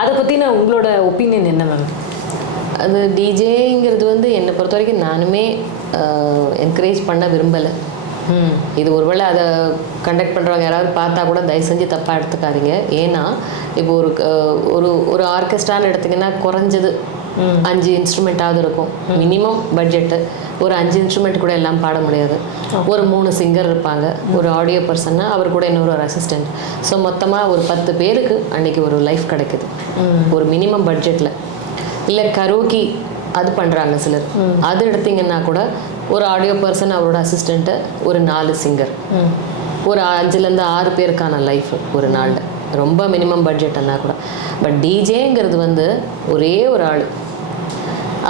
அதை பற்றின உங்களோட ஒப்பீனியன் என்ன மேம்? அது டிஜேங்கிறது வந்து என்னை பொறுத்த வரைக்கும் நானுமே என்கரேஜ் பண்ண விரும்பலை. இது ஒருவேளை அதை கண்டக்ட் பண்ணுறவங்க யாராவது பார்த்தா கூட தயவு செஞ்சு தப்பாக எடுத்துக்காதீங்க. ஏன்னா இப்போ ஒரு ஆர்கெஸ்ட்ரான்னு எடுத்திங்கன்னா குறைஞ்சது 5 இன்ஸ்ட்ருமெண்ட்டாவது இருக்கும் மினிமம் பட்ஜெட்டு. ஒரு 5 இன்ஸ்ட்ருமெண்ட் கூட எல்லாம் பாட முடியாது. ஒரு 3 சிங்கர் இருப்பாங்க, ஒரு ஆடியோ பர்சன்னா அவர் கூட இன்னொரு அசிஸ்டண்ட். ஸோ மொத்தமாக ஒரு 10 பேருக்கு அன்றைக்கி ஒரு லைஃப் கிடைக்குது ஒரு மினிமம் பட்ஜெட்டில். இல்லை கரோக்கி அது பண்ணுறாங்க சிலர், அது எடுத்திங்கன்னா கூட ஒரு ஆடியோ பர்சன், அவரோட அசிஸ்டண்ட்டு, ஒரு 4 சிங்கர், ஒரு 5லேருந்து 6 பேருக்கான லைஃப் ஒரு நாளில். ரொம்ப மினிமம் பட்ஜெட்டுன்னா கூட. பட் டிஜேங்கிறது வந்து ஒரே ஒரு ஆள்,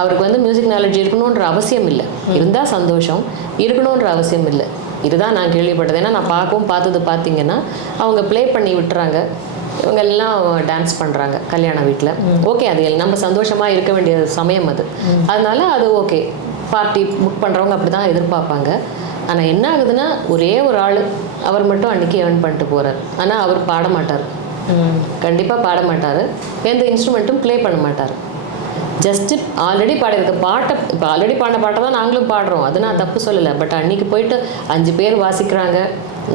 அவருக்கு வந்து மியூசிக் நாலேஜ் இருக்கணுன்ற அவசியம் இல்லை. இருந்தால் சந்தோஷம், இருக்கணுன்ற அவசியம் இல்லை. இதுதான் நான் கேள்விப்பட்டது. ஏன்னா நான் பார்த்தீங்கன்னா அவங்க ப்ளே பண்ணி விட்டுறாங்க, இவங்க எல்லாம் டான்ஸ் பண்ணுறாங்க கல்யாண வீட்டில். ஓகே, அது நம்ம சந்தோஷமாக இருக்க வேண்டிய சமயம் அது. அதனால அது ஓகே, பார்ட்டி புக் பண்ணுறவங்க அப்படி தான் எதிர்பார்ப்பாங்க. ஆனால் என்ன ஆகுதுன்னா, ஒரே ஒரு ஆள் அவர் மட்டும் அன்றைக்கி ஏர்ன் பண்ணிட்டு போகிறார். ஆனால் அவர் பாட மாட்டார், கண்டிப்பாக பாட மாட்டார், எந்த இன்ஸ்ட்ருமெண்ட்டும் ப்ளே பண்ண மாட்டார். ஜஸ்ட்டு ஆல்ரெடி பாடியிருக்க பாட்டை, இப்போ ஆல்ரெடி பாடின பாட்டை தான் நாங்களும் பாடுறோம், அது நான் தப்பு சொல்லலை. பட் அன்றைக்கி போயிட்டு 5 பேர் வாசிக்கிறாங்க,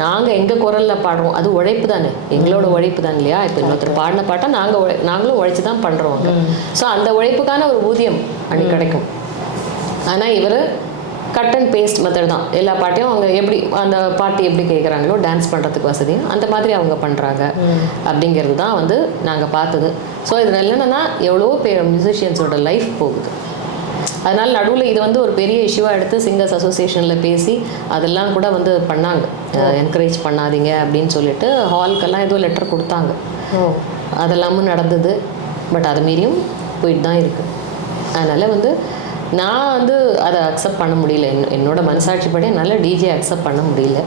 நாங்கள் எங்கள் குரலில் பாடுறோம், அது உழைப்பு தானே, எங்களோட உழைப்பு தான் இல்லையா. இப்போ இன்னொருத்தர் பாடின பாட்டை நாங்களும் உழைச்சி தான் பண்ணுறோம். ஸோ அந்த உழைப்புக்கான ஒரு ஊதியம் அன்றைக்கி கிடைக்கும். ஆனால் இவர் கட் அண்ட் பேஸ்ட் மெத்தட் தான். எல்லா பாட்டையும் அவங்க எப்படி அந்த பாட்டு எப்படி கேட்குறாங்களோ டான்ஸ் பண்ணுறதுக்கு வசதியும் அந்த மாதிரி அவங்க பண்ணுறாங்க அப்படிங்கிறது தான் வந்து நாங்கள் பார்த்தது. ஸோ இதில் என்னென்னா எவ்வளோ பேர் மியூசிஷியன்ஸோட லைஃப் போகுது. அதனால் நடுவில் இது வந்து ஒரு பெரிய இஷ்யூவாக எடுத்து சிங்கர்ஸ் அசோசியேஷனில் பேசி அதெல்லாம் கூட வந்து பண்ணாங்க, என்கரேஜ் பண்ணாதீங்க அப்படின்னு சொல்லிட்டு ஹால்க்கெல்லாம் ஏதோ லெட்டர் கொடுத்தாங்க. அதெல்லாமும் நடந்தது. பட் அது மீறியும் போயிட்டு தான் இருக்குது. அதனால் வந்து நான் வந்து அதை அக்செப்ட் பண்ண முடியல. என்னோட மனசாட்சிப்படி என்னால் டிஜே அக்செப்ட் பண்ண முடியல.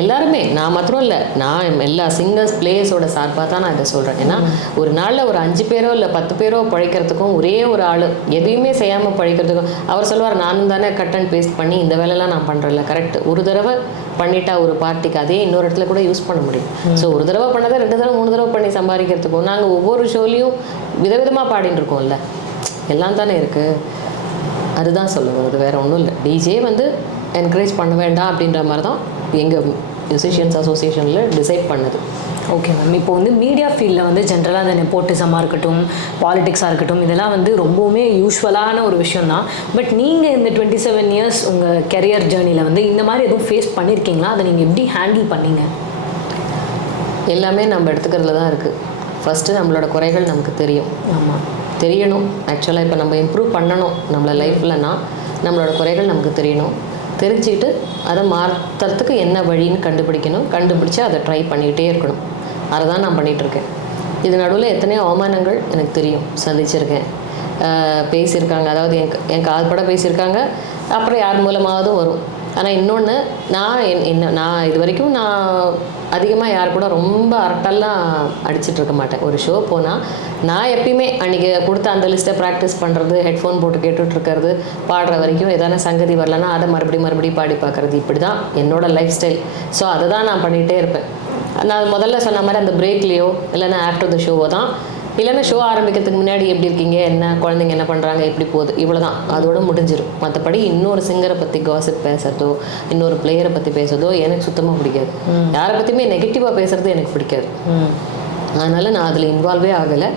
எல்லாருமே, நான் மாத்திரம் இல்லை, நான் எல்லா சிங்கர்ஸ் பிளேயர்ஸோட சார்பாக தான் நான் இதை சொல்கிறேன். ஏன்னா ஒரு நாளில் ஒரு 5 பேரோ இல்லை 10 பேரோ பழைக்கிறதுக்கும் ஒரே ஒரு ஆள் எதையுமே செய்யாமல் பழைக்கிறதுக்கும், அவர் சொல்லுவார் நானும் தானே கட் அண்ட் பேஸ்ட் பண்ணி இந்த வேலைலாம் நான் பண்ணுறேன்ல. கரெக்ட், ஒரு தடவை பண்ணிட்டா ஒரு பார்ட்டிக்கு அதே இன்னொரு இடத்துல கூட யூஸ் பண்ண முடியும். ஸோ ஒரு தடவை பண்ணதை 2 தடவை 3 தடவை பண்ணி சம்பாதிக்கிறதுக்கும், நாங்கள் ஒவ்வொரு ஷோலையும் விதவிதமாக பாடின்னு இருக்கோம்ல, எல்லாம் தானே இருக்குது. அதுதான் சொல்லுவோம், அது வேறு ஒன்றும் இல்லை. டிஜே வந்து என்கரேஜ் பண்ண வேண்டாம் அப்படின்ற மாதிரி தான் எங்கள் மியூசிஷியன்ஸ் அசோசியேஷனில் டிசைட் பண்ணது. Okay ma'am. இப்போ வந்து மீடியா ஃபீல்டில் வந்து ஜென்ரலாக அந்த நெப்போட்டிசமாக இருக்கட்டும், பாலிடிக்ஸாக இருக்கட்டும், இதெல்லாம் வந்து ரொம்பவுமே யூஸ்வலான ஒரு விஷயம் தான். பட் நீங்கள் இந்த 27 இயர்ஸ் உங்கள் கெரியர் ஜேர்னியில் வந்து இந்த மாதிரி எதுவும் ஃபேஸ் பண்ணியிருக்கீங்களா? அதை நீங்கள் எப்படி ஹேண்டில் பண்ணீங்க? எல்லாமே நம்ம எடுத்துக்கிறதுல தான் இருக்குது. ஃபஸ்ட்டு நம்மளோட குறைகள் நமக்கு தெரியும். ஆமாம், தெரியணும். ஆக்சுவலாக இப்போ நம்ம இம்ப்ரூவ் பண்ணணும் நம்மளை லைஃப்லன்னா நம்மளோட குறைகள் நமக்கு தெரியணும். தெரிஞ்சுக்கிட்டு அதை மாற்றுறதுக்கு என்ன வழின்னு கண்டுபிடிக்கணும். கண்டுபிடிச்சி அதை ட்ரை பண்ணிக்கிட்டே இருக்கணும். அதை தான் நான் பண்ணிகிட்ருக்கேன். இது நடுவில் எத்தனையோ அவமானங்கள் எனக்கு தெரியும், சந்திச்சிருக்கேன். பேசியிருக்காங்க, அதாவது என் கால்பட பேசியிருக்காங்க, அப்புறம் யார் மூலமாவதும் வரும். ஆனால் இன்னொன்று, நான் இது வரைக்கும் நான் அதிகமாக யார் கூட ரொம்ப அரட்டெல்லாம் அடிச்சுட்டு இருக்க மாட்டேன். ஒரு ஷோ போனால் நான் எப்பயுமே அன்றைக்கி கொடுத்த அந்த லிஸ்ட்டை ப்ராக்டிஸ் பண்ணுறது, ஹெட்ஃபோன் போட்டு கேட்டுட்ருக்கிறது, பாடுற வரைக்கும் எதான சங்கதி வரலன்னா அதை மறுபடியும் பாடி பார்க்குறது, இப்படி தான் என்னோடய லைஃப் ஸ்டைல். ஸோ அதை தான் நான் பண்ணிகிட்டே இருப்பேன். நான் முதல்ல சொன்ன மாதிரி அந்த பிரேக்லேயோ இல்லைன்னா ஆஃப்டர் த ஷோவோ தான், இல்லைன்னா ஷோ ஆரம்பிக்கிறதுக்கு முன்னாடி எப்படி இருக்கீங்க, என்ன குழந்தைங்க என்ன பண்ணுறாங்க, எப்படி போகுது, இவ்வளோ தான், அதோட முடிஞ்சிடும். மற்றபடி இன்னொரு சிங்கரை பற்றி காசிப் பேசுறதோ இன்னொரு பிளேயரை பற்றி பேசுறதோ எனக்கு சுத்தமாக பிடிக்காது. யாரை பற்றியுமே நெகட்டிவாக பேசுறது எனக்கு பிடிக்காது. அதனால் நான் அதில் இன்வால்வே ஆகலை.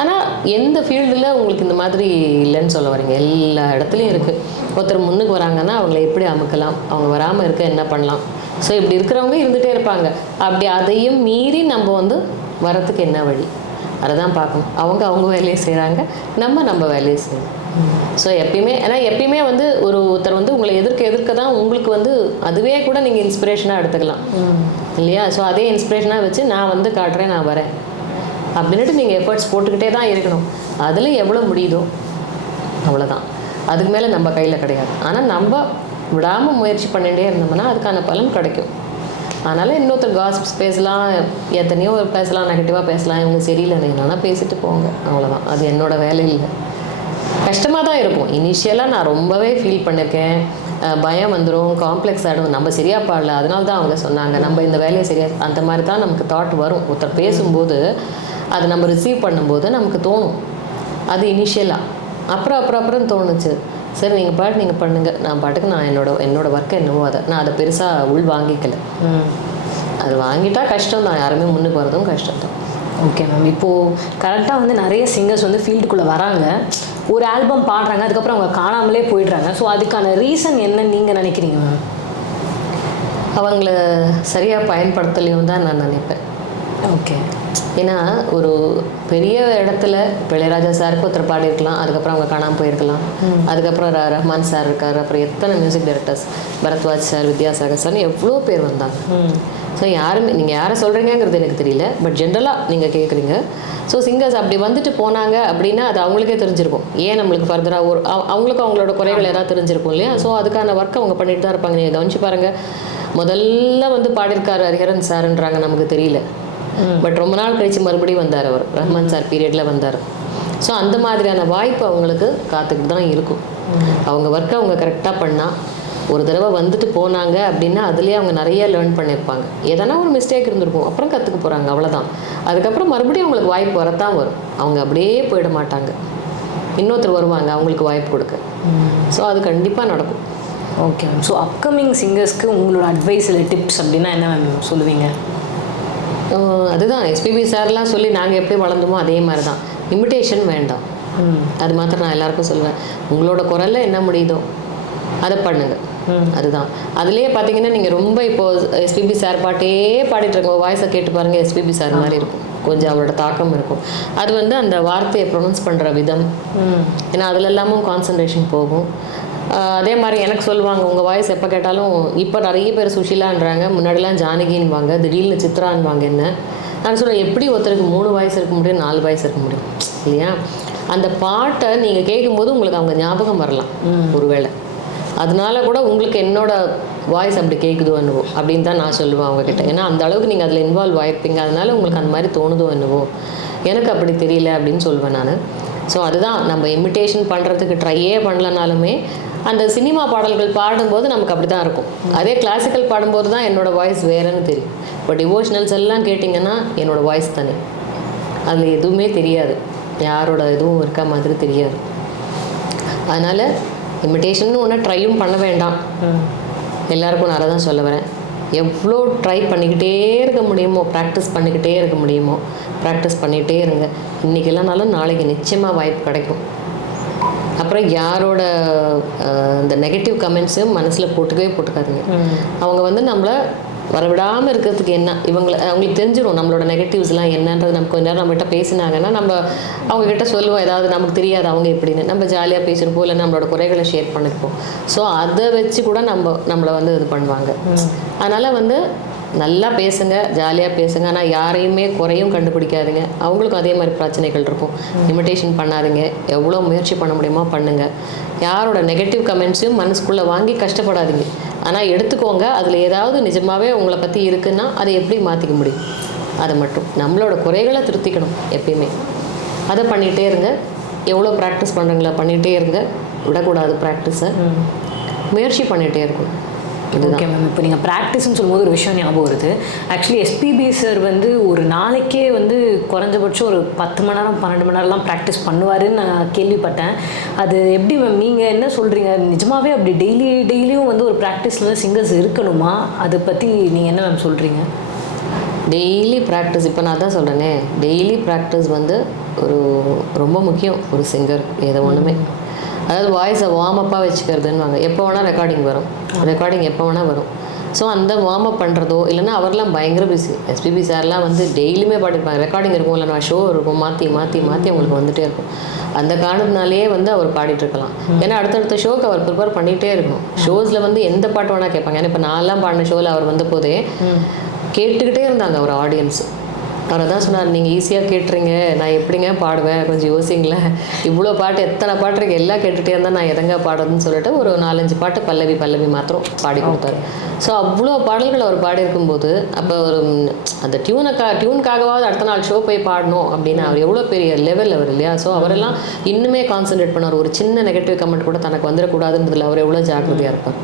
ஆனால் எந்த ஃபீல்டில் உங்களுக்கு இந்த மாதிரி இல்லைன்னு சொல்ல வரீங்க? எல்லா இடத்துலையும் இருக்குது. ஒருத்தர் முன்னுக்கு வராங்கன்னா அவங்கள எப்படி அமுக்கலாம், அவங்க வராமல் இருக்க என்ன பண்ணலாம். ஸோ இப்படி இருக்கிறவங்க இருந்துகிட்டே இருப்பாங்க. அப்படி அதையும் மீறி நம்ம வந்து வரத்துக்கு என்ன வழி, அதை தான் பார்க்கணும். அவங்க வேலையை செய்கிறாங்க, நம்ம வேலையை செய்யணும். ஸோ எப்பயுமே வந்து ஒருத்தர் வந்து உங்களை எதிர்க்க தான் உங்களுக்கு வந்து அதுவே கூட நீங்கள் இன்ஸ்பிரேஷனாக எடுத்துக்கலாம் இல்லையா? ஸோ அதே இன்ஸ்பிரேஷனாக வச்சு நான் வந்து காட்டுறேன், நான் வரேன் அப்படின்ட்டு நீங்கள் எஃபர்ட்ஸ் போட்டுக்கிட்டே தான் இருக்கணும். அதில் எவ்வளோ முடியுதோ அவ்வளோதான். அதுக்கு மேலே நம்ம கையில் கிடையாது. ஆனால் நம்ம விடாமல் முயற்சி பண்ணிகிட்டே இருந்தோம்னா அதுக்கான பலன் கிடைக்கும். அதனால் இன்னொருத்தர் காசிப்ஸ் பேசலாம், எத்தனையோ பேசலாம், நெகட்டிவாக பேசலாம், இவங்க சரியில்லை என்னன்னா பேசிட்டு போங்க, அவ்வளோதான். அது என்னோடய வேலை இல்லை. கஷ்டமாக தான் இருக்கும். இனிஷியலாக நான் ரொம்பவே ஃபீல் பண்ணியிருக்கேன். பயம் வந்துடும், காம்ப்ளெக்ஸ் ஆகிடும், நம்ம சரியாக பாடல, அதனால தான் அவங்க சொன்னாங்க, நம்ம இந்த வேலையை சரியாக, அந்த மாதிரி தான் நமக்கு தாட் வரும். ஒருத்தர் பேசும்போது அதை நம்ம ரிசீவ் பண்ணும்போது நமக்கு தோணும். அது இனிஷியலாக. அப்புறம் தோணுச்சு, சரி நீங்கள் பண்ணுங்கள், நான் பாட்டுக்கு நான் என்னோட ஒர்க்கை என்னவோ நான் அதை பெருசாக உள் வாங்கிக்கலை. அது வாங்கிட்டா கஷ்டம் தான், யாருமே முன்னுக்கு வரதும் கஷ்டம் தான். Okay ma'am. இப்போது கரெக்டாக வந்து நிறைய சிங்கர்ஸ் வந்து ஃபீல்டுக்குள்ளே வராங்க, ஒரு ஆல்பம் பாடுறாங்க, அதுக்கப்புறம் அவங்க காணாமலே போயிடுறாங்க. ஸோ அதுக்கான ரீசன் என்னன்னு நீங்கள் நினைக்கிறீங்க மேம்? அவங்கள சரியாக பயன்படுத்தலையும் தான் நான் நினைப்பேன். ஓகே. ஏன்னா ஒரு பெரிய இடத்துல இளையராஜா சாருக்கு ஒருத்தர் பாடியிருக்கலாம், அதுக்கப்புறம் அவங்க காணாமல் போயிருக்கலாம். அதுக்கப்புறம் ரஹ்மான் சார் இருக்கார், அப்புறம் எத்தனை music directors, Bharadwaj sir, Vidyasagar சார்னு எவ்வளோ பேர் வந்தாங்க. ஸோ யாருமே, நீங்கள் யாரை சொல்கிறீங்கிறது எனக்கு தெரியல, பட் ஜென்ரலாக நீங்கள் கேட்குறீங்க. ஸோ சிங்கர்ஸ் அப்படி வந்துட்டு போனாங்க அப்படின்னா அது அவங்களுக்கே தெரிஞ்சிருக்கும். ஏன் நம்மளுக்கு ஃபர்தராக அவங்களுக்கும் அவங்களோட குறைகள் ஏதாவது தெரிஞ்சிருக்கும் இல்லையா? ஸோ அதுக்கான ஒர்க் அவங்க பண்ணிட்டு தான் இருப்பாங்க. நீங்கள் கவனிச்சு பாருங்கள், முதல்ல வந்து பாடியிருக்காரு ஹரிஹரன் சார்ன்றாங்க, நமக்கு தெரியல. பட் ரொம்ப நாள் கழிச்சு மறுபடியும் வந்தார் அவர், ரஹ்மான் சார் பீரியடில் வந்தார். ஸோ அந்த மாதிரியான வாய்ப்பு அவங்களுக்கு காத்துக்கிட்டு தான் இருக்கும். அவங்க ஒர்க்கை அவங்க கரெக்டாக பண்ணால், ஒரு தடவை வந்துட்டு போனாங்க அப்படின்னா அதுலேயே அவங்க நிறைய லேர்ன் பண்ணியிருப்பாங்க. எதனா ஒரு மிஸ்டேக் இருந்திருக்கும், அப்புறம் கற்றுக்க போகிறாங்க, அவ்வளோதான். அதுக்கப்புறம் மறுபடியும் அவங்களுக்கு வாய்ப்பு வரத்தான் வரும். அவங்க அப்படியே போயிட மாட்டாங்க, இன்னொருத்தர் வருவாங்க அவங்களுக்கு வாய்ப்பு கொடுக்க. ஸோ அது கண்டிப்பாக நடக்கும். Okay ma'am. ஸோ அப்கமிங் சிங்கர்ஸ்க்கு உங்களோட அட்வைஸ் இல்லை டிப்ஸ் அப்படின்னா என்ன மேம் சொல்லுவீங்க? அதுதான் எஸ்பிபி சார்லாம் சொல்லி நாங்கள் எப்படி வளர்ந்தோமோ அதே மாதிரி தான். இமிட்டேஷன் வேண்டாம், அது மாத்திரம் நான் எல்லாருக்கும் சொல்லுவேன். உங்களோட குரலில் என்ன முடியுதோ அதை பண்ணுங்கள், அதுதான். அதுலேயே பார்த்தீங்கன்னா நீங்கள் ரொம்ப இப்போது எஸ்பிபி சார் பாட்டே பாடிட்டு இருக்க வாய்ஸை கேட்டு பாருங்கள், எஸ்பிபி சார் மாதிரி இருக்கும், கொஞ்சம் அவரோட தாக்கம் இருக்கும். அது வந்து அந்த வார்த்தையை ப்ரொனவுன்ஸ் பண்ணுற விதம், ஏன்னா அதில் எல்லாமும் கான்சன்ட்ரேஷன் போகும். அதே மாதிரி எனக்கு சொல்லுவாங்க, உங்கள் வாய்ஸ் எப்போ கேட்டாலும், இப்போ நிறைய பேர் சுஷிலான்றாங்க, முன்னாடிலாம் ஜானகின்வாங்க, திடீர்னு சித்ரான்வாங்க. என்ன நான் சொல்லுவேன், எப்படி ஒருத்தருக்கு 3 வாய்ஸ் இருக்க முடியும், 4 வாய்ஸ் இருக்க முடியும் இல்லையா? அந்த பாட்டை நீங்கள் கேட்கும்போது உங்களுக்கு அவங்க ஞாபகம் வரலாம் ஒருவேளை. அதனால கூட உங்களுக்கு என்னோட வாய்ஸ் அப்படி கேட்குதோ என்னவோ அப்படின்னு தான் நான் சொல்லுவேன் அவங்கக்கிட்ட. ஏன்னா அந்த அளவுக்கு நீங்கள் அதில் இன்வால்வ் ஆகிருப்பீங்க, அதனால உங்களுக்கு அந்த மாதிரி தோணுதோ என்னவோ, எனக்கு அப்படி தெரியல அப்படின்னு சொல்லுவேன் நான். ஸோ அதுதான், நம்ம இமிட்டேஷன் பண்ணுறதுக்கு ட்ரையே பண்ணலனாலுமே அந்த சினிமா பாடல்கள் பாடும்போது நமக்கு அப்படி தான் இருக்கும். அதே கிளாசிக்கல் பாடும்போது தான் என்னோடய வாய்ஸ் வேறுன்னு தெரியும். இப்போ டிவோஷனல்ஸ் எல்லாம் கேட்டிங்கன்னா என்னோடய வாய்ஸ் தானே, அதில் எதுவுமே தெரியாது, யாரோட இதுவும் இருக்க மாதிரி தெரியாது. அதனால் இமிட்டேஷன் ஒன்று ட்ரையும் பண்ண வேண்டாம். எல்லாருக்கும் நான் தான் சொல்ல வரேன். எவ்வளோ ட்ரை பண்ணிக்கிட்டே இருக்க முடியுமோ, ப்ராக்டிஸ் பண்ணிக்கிட்டே இருக்க முடியுமோ ப்ராக்டிஸ் பண்ணிகிட்டே இருங்க. இன்றைக்கி இல்லைனாலும் நாளைக்கு நிச்சயமாக வாய்ப்பு கிடைக்கும். அப்புறம் யாரோட இந்த நெகட்டிவ் கமெண்ட்ஸும் மனசில் போட்டுக்காதீங்க. அவங்க வந்து நம்மளை வரவிடாமல் இருக்கிறதுக்கு என்ன, அவங்களுக்கு தெரிஞ்சிடும் நம்மளோட நெகட்டிவ்ஸ்லாம் என்னன்றது. நம்ம கொஞ்ச நேரம் நம்மகிட்ட பேசினாங்கன்னா நம்ம அவங்கக்கிட்ட சொல்லுவோம், ஏதாவது நமக்கு தெரியாது அவங்க எப்படின்னு, நம்ம ஜாலியாக பேசியிருப்போம், இல்லை நம்மளோட குறைகளை ஷேர் பண்ணிப்போம். ஸோ அதை வச்சு கூட நம்மளை வந்து இது பண்ணுவாங்க. அதனால் வந்து நல்லா பேசுங்க, ஜாலியாக பேசுங்க. ஆனால் யாரையுமே குறையும் கண்டுபிடிக்காதீங்க. அவங்களுக்கும் அதே மாதிரி பிரச்சனைகள் இருக்கும். இமிட்டேஷன் பண்ணாதீங்க. எவ்வளோ முயற்சி பண்ண முடியுமோ பண்ணுங்கள். யாரோட நெகட்டிவ் கமெண்ட்ஸையும் மனசுக்குள்ளே வாங்கி கஷ்டப்படாதீங்க. ஆனால் எடுத்துக்கோங்க, அதில் ஏதாவது நிஜமாகவே உங்களை பற்றி இருக்குன்னா அதை எப்படி மாற்றிக்க முடியும், அதை மட்டும் நம்மளோட குறைகளை திருத்திக்கணும் எப்பயுமே. அதை பண்ணிகிட்டே இருங்க. எவ்வளோ ப்ராக்டிஸ் பண்ணுறீங்களா பண்ணிகிட்டே இருங்க, விடக்கூடாது ப்ராக்டிஸை, முயற்சி பண்ணிகிட்டே இருக்கும். ஓகே மேம், இப்போ நீங்கள் ப்ராக்டிஸ்ன்னு சொல்லும்போது ஒரு விஷயம் ஞாபகம் வருது. ஆக்சுவலி எஸ்பிபி சார் வந்து ஒரு நாளைக்கே வந்து குறைஞ்சபட்சம் ஒரு 10 மணி நேரம் 12 மணி நேரம்லாம் ப்ராக்டிஸ் பண்ணுவாருன்னு நான் கேள்விப்பட்டேன். அது எப்படி மேம், நீங்கள் என்ன சொல்கிறீங்க? நிஜமாகவே அப்படி டெய்லியும் வந்து ஒரு ப்ராக்டிஸில் வந்து சிங்கர்ஸ் இருக்கணுமா? அதை பற்றி நீங்கள் என்ன மேம் சொல்கிறீங்க? டெய்லி ப்ராக்டிஸ், இப்போ நான் தான் சொல்கிறேனே, டெய்லி ப்ராக்டிஸ் வந்து ரொம்ப முக்கியம் ஒரு சிங்கர். ஏதோ ஒன்றுமே, அதாவது வாய்ஸை வார்ம் அப்பாக வச்சுக்கிறதுன்னு எப்போ வேணால் ரெக்கார்டிங் எப்போ வேணால் வரும். ஸோ அந்த வார்ம் அப் பண்ணுறதோ, இல்லைன்னா அவர்லாம் பயங்கர பிஸி. எஸ்பிபி சார்லாம் வந்து டெய்லியுமே பாடிருப்பாங்க. ரெக்கார்டிங் இருக்கும், இல்லைனா ஷோ இருக்கும், மாற்றி அவங்களுக்கு வந்துகிட்டே இருக்கும். அந்த காரணத்தினாலேயே வந்து அவர் பாடிட்டுருக்கலாம். ஏன்னா அடுத்தடுத்த ஷோக்கு அவர் ப்ரிப்பேர் பண்ணிகிட்டே இருக்கும். ஷோஸில் வந்து எந்த பாட்டு வேணால் கேட்பாங்க. ஏன்னா இப்போ நான்லாம் பாடின ஷோவில் அவர் வந்த போதே கேட்டுக்கிட்டே இருந்தாங்க அவர் ஆடியன்ஸ். அவரை தான் சொன்னார், நீங்கள் ஈஸியாக கேட்டுறீங்க, நான் எப்படிங்க பாடுவேன், கொஞ்சம் யோசிங்களேன், இவ்வளோ பாட்டு எத்தனை பாட்டு இருக்கு, எல்லாம் கேட்டுகிட்டே இருந்தால் நான் எதங்க பாடுறதுன்னு சொல்லிட்டு ஒரு 4-5 பாட்டு பல்லவி மாத்திரம் பாடி கொடுத்தாரு. ஸோ அவ்வளோ பாடல்கள் அவர் பாடியிருக்கும்போது, அப்போ ஒரு அந்த டியூனுக்காகவாவது அடுத்த நாள் ஷோ போய் பாடணும் அப்படின்னு அவர் எவ்வளோ பெரிய லெவல் அவர் இல்லையா? ஸோ அவரெல்லாம் இன்னுமே கான்சன்ட்ரேட் பண்ணார். ஒரு சின்ன நெகட்டிவ் கமெண்ட் கூட தனக்கு வந்துடக்கூடாதுன்றதுல அவர் எவ்வளோ ஜாக்கிரதையாக இருப்பார்.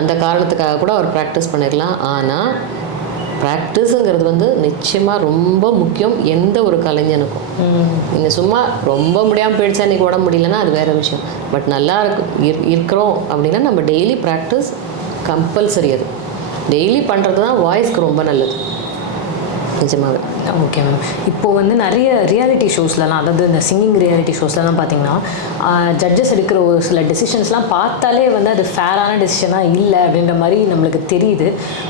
அந்த காரணத்துக்காக கூட அவர் ப்ராக்டிஸ் பண்ணிடலாம். ஆனால் ப்ராக்டிஸுங்கிறது வந்து நிச்சயமாக ரொம்ப முக்கியம் எந்த ஒரு கலைஞனுக்கும். நீங்கள் சும்மா ரொம்ப முடியாமல் போயிடுச்சா, இன்றைக்கி உடம்பு முடியலன்னா அது வேறு விஷயம். பட் நல்லா இருக்கிறோம் அப்படின்னா நம்ம டெய்லி ப்ராக்டிஸ் கம்பல்சரி. அது டெய்லி பண்ணுறது தான் வாய்ஸ்க்கு ரொம்ப நல்லது நிஜமாகவே. ஓகே மேம், இப்போது வந்து நிறைய ரியாலிட்டி ஷோஸ்லலாம், அதாவது இந்த சிங்கிங் ரியாலிட்டி ஷோஸ்லலாம் பார்த்தீங்கன்னா ஜட்ஜஸ் எடுக்கிற ஒரு சில டெசிஷன்ஸ்லாம் பார்த்தாலே வந்து அது ஃபேரான டெசிஷனாக இல்லை அப்படின்ற மாதிரி நம்மளுக்கு தெரியுது.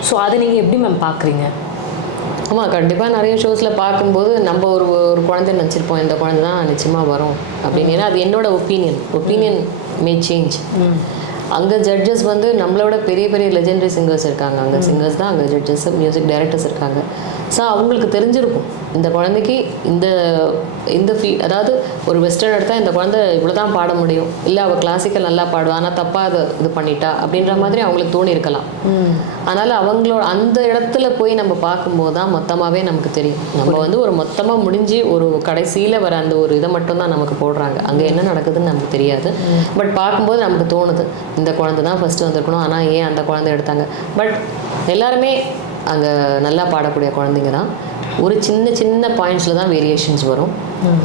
ஸோ அதை நீங்கள் எப்படி மேம் பார்க்குறீங்க? ஆமாம், கண்டிப்பாக நிறைய ஷோஸில் பார்க்கும்போது நம்ம ஒரு குழந்தை நினச்சிருப்போம், இந்த குழந்தை தான் நிச்சயமாக வரும் அப்படின்னு. ஏன்னா அது என்னோட ஒப்பீனியன் மே சேஞ்ச். அங்கே ஜட்ஜஸ் வந்து நம்மளோட பெரிய பெரிய லெஜெண்டரி சிங்கர்ஸ் இருக்காங்க. அங்கே சிங்கர்ஸ் தான் அங்கே ஜட்ஜஸ், மியூசிக் டைரக்டர்ஸ் இருக்காங்க. ஸோ அவங்களுக்கு தெரிஞ்சிருக்கும் இந்த குழந்தைக்கு இந்த அதாவது ஒரு வெஸ்டர்ன் எடுத்தால் இந்த குழந்தை இவ்வளோ தான் பாட முடியும், இல்லை அவள் கிளாசிக்கல் நல்லா பாடுவா ஆனால் தப்பாக அதை இது பண்ணிட்டா அப்படின்ற மாதிரி அவங்களுக்கு தோணி இருக்கலாம். அதனால் அவங்களோட அந்த இடத்துல போய் நம்ம பார்க்கும்போது தான் மொத்தமாகவே நமக்கு தெரியும். நம்ம வந்து ஒரு மொத்தமாக முடிஞ்சு ஒரு கடைசியில் வர அந்த ஒரு இதை மட்டும்தான் நமக்கு போடுறாங்க. அங்கே என்ன நடக்குதுன்னு நமக்கு தெரியாது. பட் பார்க்கும்போது நமக்கு தோணுது இந்த குழந்தை தான் ஃபஸ்ட்டு வந்திருக்கணும், ஆனால் ஏன் அந்த குழந்தை எடுத்தாங்க. பட் எல்லாருமே அங்கே நல்லா பாடக்கூடிய குழந்தைங்க தான். ஒரு சின்ன பாயிண்ட்ஸில் தான் வேரியேஷன்ஸ் வரும்.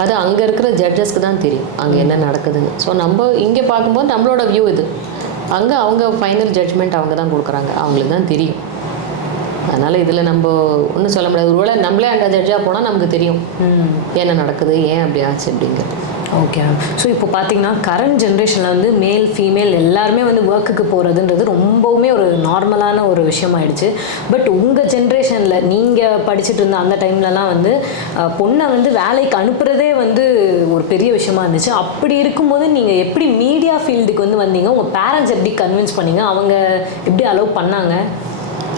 அது அங்கே இருக்கிற ஜட்ஜஸ்க்கு தான் தெரியும் அங்கே என்ன நடக்குதுன்னு. ஸோ நம்ம இங்கே பார்க்கும்போது நம்மளோட வியூ இது. அங்கே அவங்க ஃபைனல் ஜட்ஜ்மெண்ட் அவங்க தான் கொடுக்குறாங்க, அவங்களுக்கு தான் தெரியும். அதனால் இதில் நம்ம ஒன்றும் சொல்ல முடியாது. ஒருவேளை நம்மளே அங்கே ஜட்ஜாக போனால் நமக்கு தெரியும் என்ன நடக்குது, ஏன் அப்படி ஆச்சு அப்படிங்கிறது. ஓகே மேம், ஸோ இப்போ பார்த்தீங்கன்னா கரண்ட் ஜென்ரேஷனில் வந்து மேல் ஃபீமேல் எல்லாருமே வந்து ஒர்க்குக்கு போகிறதுன்றது ரொம்பவுமே ஒரு நார்மலான ஒரு விஷயமாயிடுச்சு. பட் உங்கள் ஜென்ரேஷனில் நீங்கள் படிச்சுட்டு இருந்த அந்த டைம்லலாம் வந்து பொண்ணை வந்து வேலைக்கு அனுப்புகிறதே வந்து ஒரு பெரிய விஷயமா இருந்துச்சு. அப்படி இருக்கும்போது நீங்கள் எப்படி மீடியா ஃபீல்டுக்கு வந்து வந்தீங்க? உங்கள் பேரண்ட்ஸ் எப்படி கன்வின்ஸ் பண்ணீங்க? அவங்க எப்படி அலோவ் பண்ணாங்க?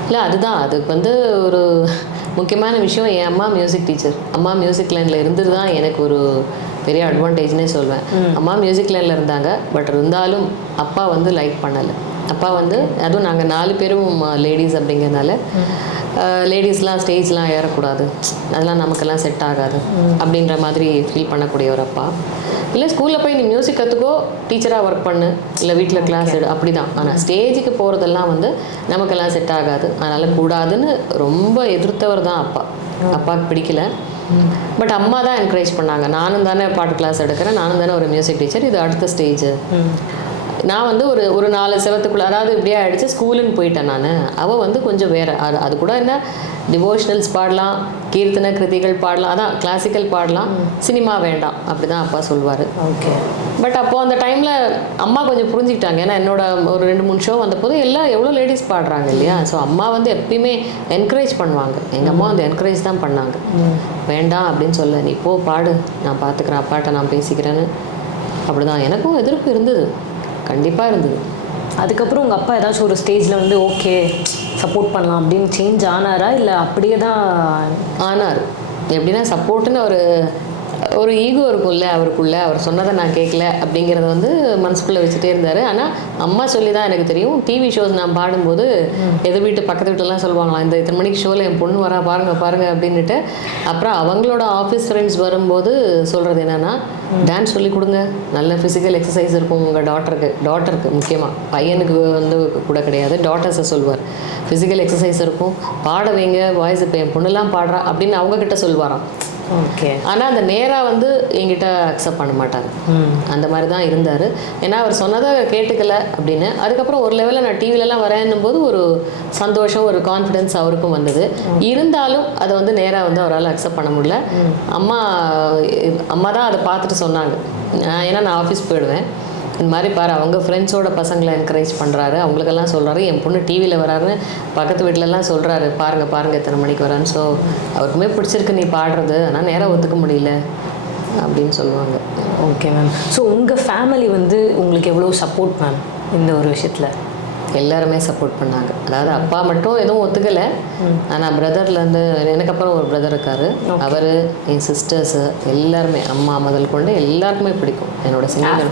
இல்லை, அதுதான் அதுக்கு வந்து ஒரு முக்கியமான விஷயம். என் அம்மா மியூசிக் டீச்சர். அம்மா மியூசிக் லைனில் இருந்தது தான் எனக்கு ஒரு பெரிய அட்வான்டேஜ்னே சொல்வேன். அம்மா மியூசிக் லைனில் இருந்தாங்க, பட் இருந்தாலும் அப்பா வந்து லைக் பண்ணலை. அப்பா வந்து அதுவும் நாங்கள் 4 பேரும் லேடிஸ் அப்படிங்கிறதுனால லேடிஸ்லாம் ஸ்டேஜ்லாம் ஏறக்கூடாது, அதெல்லாம் நமக்கெல்லாம் செட் ஆகாது அப்படின்ற மாதிரி ஃபீல் பண்ணக்கூடிய ஒரு அப்பா. இல்லை ஸ்கூலில் போய் நீ மியூசிக் கற்றுக்கோ, டீச்சராக ஒர்க் பண்ணு, இல்லை வீட்டில் கிளாஸ் எடு, அப்படி தான். ஆனால் ஸ்டேஜுக்கு போகிறதெல்லாம் வந்து நமக்கெல்லாம் செட் ஆகாது, அதனால் கூடாதுன்னு ரொம்ப எதிர்த்தவர் தான் அப்பா. அப்பாவுக்கு பிடிக்கல. பட் அம்மா தான் என்கரேஜ் பண்ணாங்க. நானும் தானே பாட்டு கிளாஸ் எடுக்கிறேன், நானும் தானே ஒரு மியூசிக் டீச்சர், இது அடுத்த ஸ்டேஜ். நான் வந்து ஒரு 4 செவத்துக்குள்ள, அதாவது இப்படியே ஆகிடுச்சு, ஸ்கூலுன்னு போயிட்டேன் நான். அவள் வந்து கொஞ்சம் வேறு, அது கூட என்ன டிவோஷனல்ஸ் பாடலாம், கீர்த்தனை கிருதிகள் பாடலாம், அதான் கிளாசிக்கல் பாடலாம், சினிமா வேண்டாம், அப்படி தான் அப்பா சொல்லுவார். ஓகே. பட் அப்போது அந்த டைமில் அம்மா கொஞ்சம் புரிஞ்சுக்கிட்டாங்க. ஏன்னா என்னோட ஒரு 2-3 ஷோ வந்தபோது எல்லாம் எவ்வளோ லேடிஸ் பாடுறாங்க இல்லையா. ஸோ அம்மா வந்து எப்பயுமே என்கரேஜ் பண்ணுவாங்க. எங்கள் அம்மா வந்து என்கரேஜ் தான் பண்ணாங்க. வேண்டாம் அப்படின்னு சொல்ல, நீ போ பாடு, நான் பார்த்துக்கிறேன், அப்பாட்ட நான் பேசிக்கிறேன்னு. அப்படி தான். எனக்கும் எதிர்ப்பு இருந்தது, கண்டிப்பாக இருந்தது. அதுக்கப்புறம் உங்கள் அப்பா ஏதாச்சும் ஒரு ஸ்டேஜில் வந்து ஓகே சப்போர்ட் பண்ணலாம் அப்படின்னு சேஞ்ச் ஆனாரா, இல்லை அப்படியே தான் ஆனார்? எப்படின்னா சப்போர்ட்டுன்னு ஒரு ஈகோ இருக்கும்ல அவருக்குள்ள, அவர் சொன்னதை நான் கேட்கல அப்படிங்கிறத வந்து மனசுக்குள்ளே வச்சுட்டே இருந்தார். ஆனால் அம்மா சொல்லி தான் எனக்கு தெரியும். டிவி ஷோஸ் நான் பாடும்போது எதிர் வீட்டு பக்கத்து வீட்டுலாம் சொல்லுவாங்களாம், இந்த இத்தனை மணிக்கு ஷோவில் என் பொண்ணு வரா, பாருங்கள் பாருங்கள் அப்படின்ட்டு. அப்புறம் அவங்களோட ஆஃபீஸ் ஃப்ரெண்ட்ஸ் வரும்போது சொல்கிறது என்னென்னா, டான்ஸ் சொல்லி கொடுங்க, நல்ல ஃபிசிக்கல் எக்ஸசைஸ் இருக்கும் உங்கள் டாட்டருக்கு முக்கியமாக, பையனுக்கு வந்து கூட கிடையாது, டாட்டர்ஸை சொல்லுவார். ஃபிசிக்கல் எக்ஸசைஸ் இருக்கும், பாட வைங்க வாய்ஸ், இப்போ என் பொண்ணுலாம் பாடுறா அப்படின்னு அவங்கக்கிட்ட சொல்லுவாராம். ஓகே. ஆனால் அந்த நேராக வந்து என்கிட்ட அக்செப்ட் பண்ண மாட்டார். அந்த மாதிரி தான் இருந்தார். ஏன்னா அவர் சொன்னதை கேட்டுக்கல அப்படின்னு. அதுக்கப்புறம் ஒரு லெவலில் நான் டிவிலலாம் வரேன்னும் போது ஒரு சந்தோஷம், ஒரு கான்ஃபிடென்ஸ் அவருக்கும் வந்தது. இருந்தாலும் அதை வந்து நேராக வந்து அவரால் அக்செப்ட் பண்ண முடியல. அம்மா தான் அதை பார்த்துட்டு சொன்னாங்க. ஏன்னா நான் ஆஃபீஸ் போயிடுவேன், இந்த மாதிரி பாரு அவங்க ஃப்ரெண்ட்ஸோட பசங்களை என்கரேஜ் பண்ணுறாரு, அவங்களுக்கெல்லாம் சொல்கிறாரு, என் பொண்ணு டிவியில் வராருன்னு பக்கத்து வீட்டிலலாம் சொல்கிறாரு, பாருங்கள் எத்தனை மணிக்கு வரான்னு. ஸோ அவருக்குமே பிடிச்சிருக்கு நீ பாடுறது, ஆனால் நேரம் ஒத்துக்க முடியல அப்படின்னு சொல்லுவாங்க. Okay ma'am. ஸோ உங்கள் ஃபேமிலி வந்து உங்களுக்கு எவ்வளோ சப்போர்ட் மேம் இந்த ஒரு விஷயத்தில்? எல்லாருமே சப்போர்ட் பண்ணாங்க. அதாவது அப்பா மட்டும் எதுவும் ஒத்துக்கலை. ஆனால் பிரதர்லேருந்து, எனக்கு அப்புறம் ஒரு பிரதர் இருக்கார், அவர், என் சிஸ்டர்ஸு எல்லாருமே, அம்மா முதல் கொண்டு எல்லாருக்குமே பிடிக்கும் என்னோட சிங்கிங்.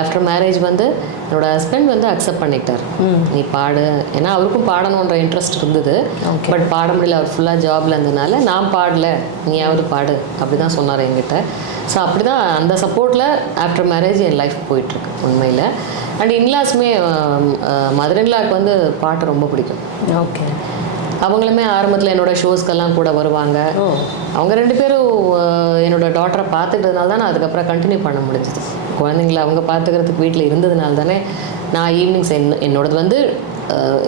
ஆஃப்டர் மேரேஜ் வந்து என்னோட ஹஸ்பண்ட் வந்து அக்செப்ட் பண்ணிக்கிட்டார், நீ பாடு. ஏன்னா அவருக்கும் பாடணுன்ற இன்ட்ரெஸ்ட் இருந்தது. பட் பாட முடியல, அவர் ஃபுல்லாக ஜாபில் இருந்ததுனால, நான் பாடல, நீயாவது பாடு அப்படி தான் சொன்னார் என்கிட்ட. ஸோ அப்படி தான் அந்த சப்போர்ட்டில் ஆஃப்டர் மேரேஜ் என் லைஃப் போயிட்டுருக்கு உண்மையில். அண்ட் இன்லாஸுமே, மதர் இன்லாக்கு வந்து பாட்டு ரொம்ப பிடிக்கும். ஓகே. அவங்களுமே ஆரம்பத்தில் என்னோடய ஷோஸ்க்கெல்லாம் கூட வருவாங்க. அவங்க 2 பேரும் என்னோடய டாட்டரை பார்த்துக்கிட்டதுனால தான் நான் அதுக்கப்புறம் கண்டினியூ பண்ண முடிஞ்சது. குழந்தைங்கள அவங்க பார்த்துக்கிறதுக்கு வீட்டில் இருந்ததுனால தானே நான் ஈவினிங்ஸ் என்னோடது வந்து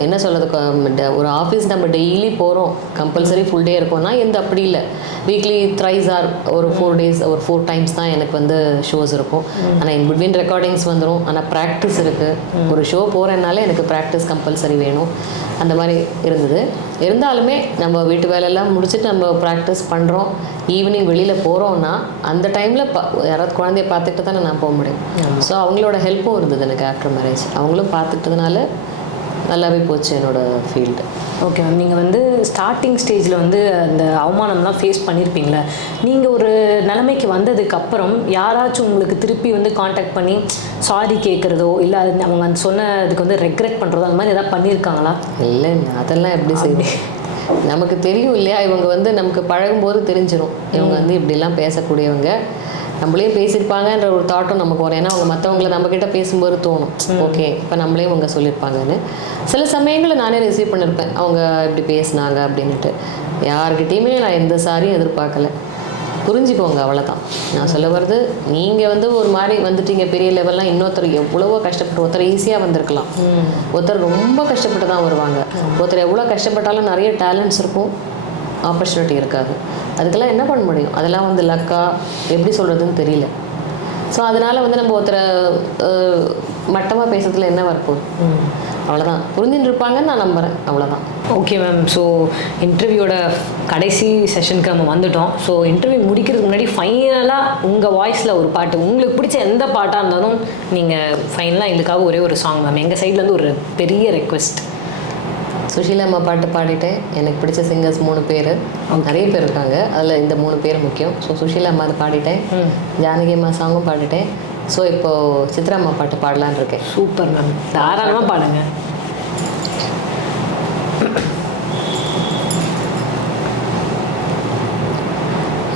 என்ன சொல்கிறது, ஒரு ஆஃபீஸ் நம்ம டெய்லி போகிறோம், கம்பல்சரி ஃபுல் டே இருக்கோம்னா எந்த அப்படி இல்லை. வீக்லி த்ரைஸ் ஆர் ஒரு 4 days, ஒரு 4 times தான் எனக்கு வந்து ஷோஸ் இருக்கும். ஆனால் இன் பிட்வீன் ரெக்கார்டிங்ஸ் வந்துடும். ஆனால் ப்ராக்டிஸ் இருக்குது. ஒரு ஷோ போகிறதுனால எனக்கு ப்ராக்டிஸ் கம்பல்சரி வேணும். அந்த மாதிரி இருந்தது. இருந்தாலுமே நம்ம வீட்டு வேலையெல்லாம் முடிச்சுட்டு நம்ம ப்ராக்டிஸ் பண்ணுறோம், ஈவினிங் வெளியில் போகிறோன்னா அந்த டைமில் யாராவது குழந்தைய பார்த்துக்கிட்டு தானே நான் போக முடியும். ஸோ அவங்களோட ஹெல்ப்பும் இருந்தது எனக்கு ஆஃப்டர் மேரேஜ். அவங்களும் பார்த்துக்கிட்டதுனால நல்லாவே போச்சு என்னோடய ஃபீல்டு. Okay ma'am. நீங்கள் வந்து ஸ்டார்டிங் ஸ்டேஜில் வந்து அந்த அவமானம்லாம் ஃபேஸ் பண்ணியிருப்பீங்களே, நீங்கள் ஒரு நிலைமைக்கு வந்ததுக்கப்புறம் யாராச்சும் உங்களுக்கு திருப்பி வந்து காண்டாக்ட் பண்ணி சாரி கேட்குறதோ, இல்லை அது அவங்க அந்த சொன்னதுக்கு வந்து ரெக்ரெட் பண்ணுறதோ, அந்த மாதிரி எதாவது பண்ணியிருக்காங்களா? இல்லை, அதெல்லாம் எப்படி செய்வேன், நமக்கு தெரியும் இல்லையா. இவங்க வந்து நமக்கு பழகும்போது தெரிஞ்சிடும், இவங்க வந்து இப்படிலாம் பேசக்கூடியவங்க, நம்மளே பேசியிருப்பாங்கன்ற ஒரு தாட்டும் நமக்கு வரும். ஏன்னா அவங்க மற்றவங்களை நம்மக்கிட்ட பேசும்போது தோணும், ஓகே இப்போ நம்மளே அவங்க சொல்லியிருப்பாங்கன்னு. சில சமயங்களில் நானே ரிசீவ் பண்ணியிருப்பேன், அவங்க இப்படி பேசினாங்க அப்படின்ட்டு. யார்கிட்டையுமே நான் எந்த சாரியும் எதிர்பார்க்கல. புரிஞ்சுக்கோங்க, அவ்வளோதான் நான் சொல்ல வருது. நீங்கள் வந்து ஒரு மாதிரி வந்துட்டீங்க பெரிய லெவல்லாம், இன்னொருத்தர் எவ்வளவோ கஷ்டப்பட்டு, ஒருத்தர் ஈஸியாக வந்திருக்கலாம், ஒருத்தர் ரொம்ப கஷ்டப்பட்டு தான் வருவாங்க. ஒருத்தர் எவ்வளோ கஷ்டப்பட்டாலும் நிறைய டேலண்ட்ஸ் இருக்கும், ஆப்பர்ச்சுனிட்டி இருக்காது. அதுக்கெல்லாம் என்ன பண்ண முடியும், அதெல்லாம் வந்து லக்கா எப்படி சொல்கிறதுன்னு தெரியல. ஸோ அதனால் வந்து நம்ம ஒருத்தரை மட்டமாக பேசுறதுல என்ன வரப்போகுது, அவ்வளோதான். புரிஞ்சுட்டு இருப்பாங்கன்னு நான் நம்புகிறேன், அவ்வளோதான். Okay ma'am. ஸோ இன்டர்வியூட கடைசி செஷனுக்கு நம்ம வந்துட்டோம். ஸோ இன்டர்வியூ முடிக்கிறதுக்கு முன்னாடி ஃபைனலாக உங்கள் வாய்ஸில் ஒரு பாட்டு, உங்களுக்கு பிடிச்ச எந்த பாட்டாக இருந்தாலும் நீங்கள் ஃபைனலாக எங்களுக்காக ஒரே ஒரு சாங் மேம். எங்கள் சைட்லேருந்து ஒரு பெரிய ரெக்வெஸ்ட். சுஷீலா அம்மா பாட்டு பாடிட்டேன். எனக்கு பிடிச்ச சிங்கர்ஸ் 3 பேர், நிறைய பேர் இருக்காங்க, அதில் இந்த 3 பேர் முக்கியம். ஸோ சுஷீலா அம்மா அது பாடிட்டேன், ஜானகி அம்மா சாங்கும் பாடிட்டேன், ஸோ இப்போது சித்ராம்மா பாட்டு பாடலான்னு இருக்கேன். சூப்பர் மேம், தாராளமாக பாடுங்க.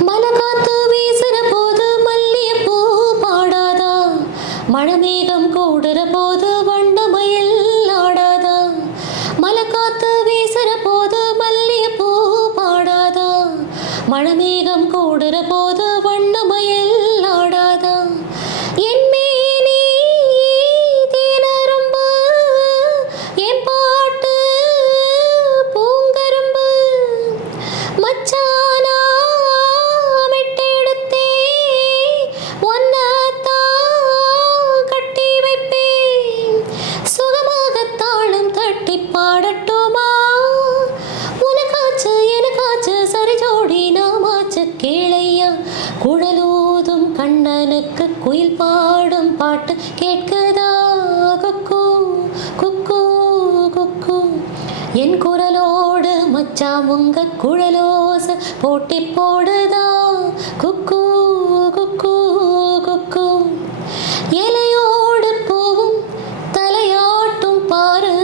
மலகாத்து வீசுற போது மல்லிகைப்பூ பாடாதா, மழமேகம் கூடுற போது வண்ணமயில் ஆடாதா. மலகாத்து வீசுற போது மல்லிகைப்பூ பாடாதா, மழமேகம் கூடுற போது வண்ணமயில் ஆடாதா. என் மேனி தேனரும்பு, என் பாட்டு பூங்கரும்பு, மச்சானா மெட்டெடுத்தே ஒன்னத்தான் கட்டி வைப்பேன். சுகமாக தாளம் தட்டி பாடட்டுமா, உனக்காச்சு எனக்காச்சு சரி ஜோடி நாமாச்சு கேளையா. குழலூதும் கண்ணனுக்கு குயில் பாடும் பாட்டு கேட்குதா, குக்கு குக்கு குக்கு. என் குரலோடு மச்சான் உங்க குழலோச போட்டி போடுதா, குக்கு குக்கு குக்கு. இலையோடு பூவும் தலையாட்டும் பாரு,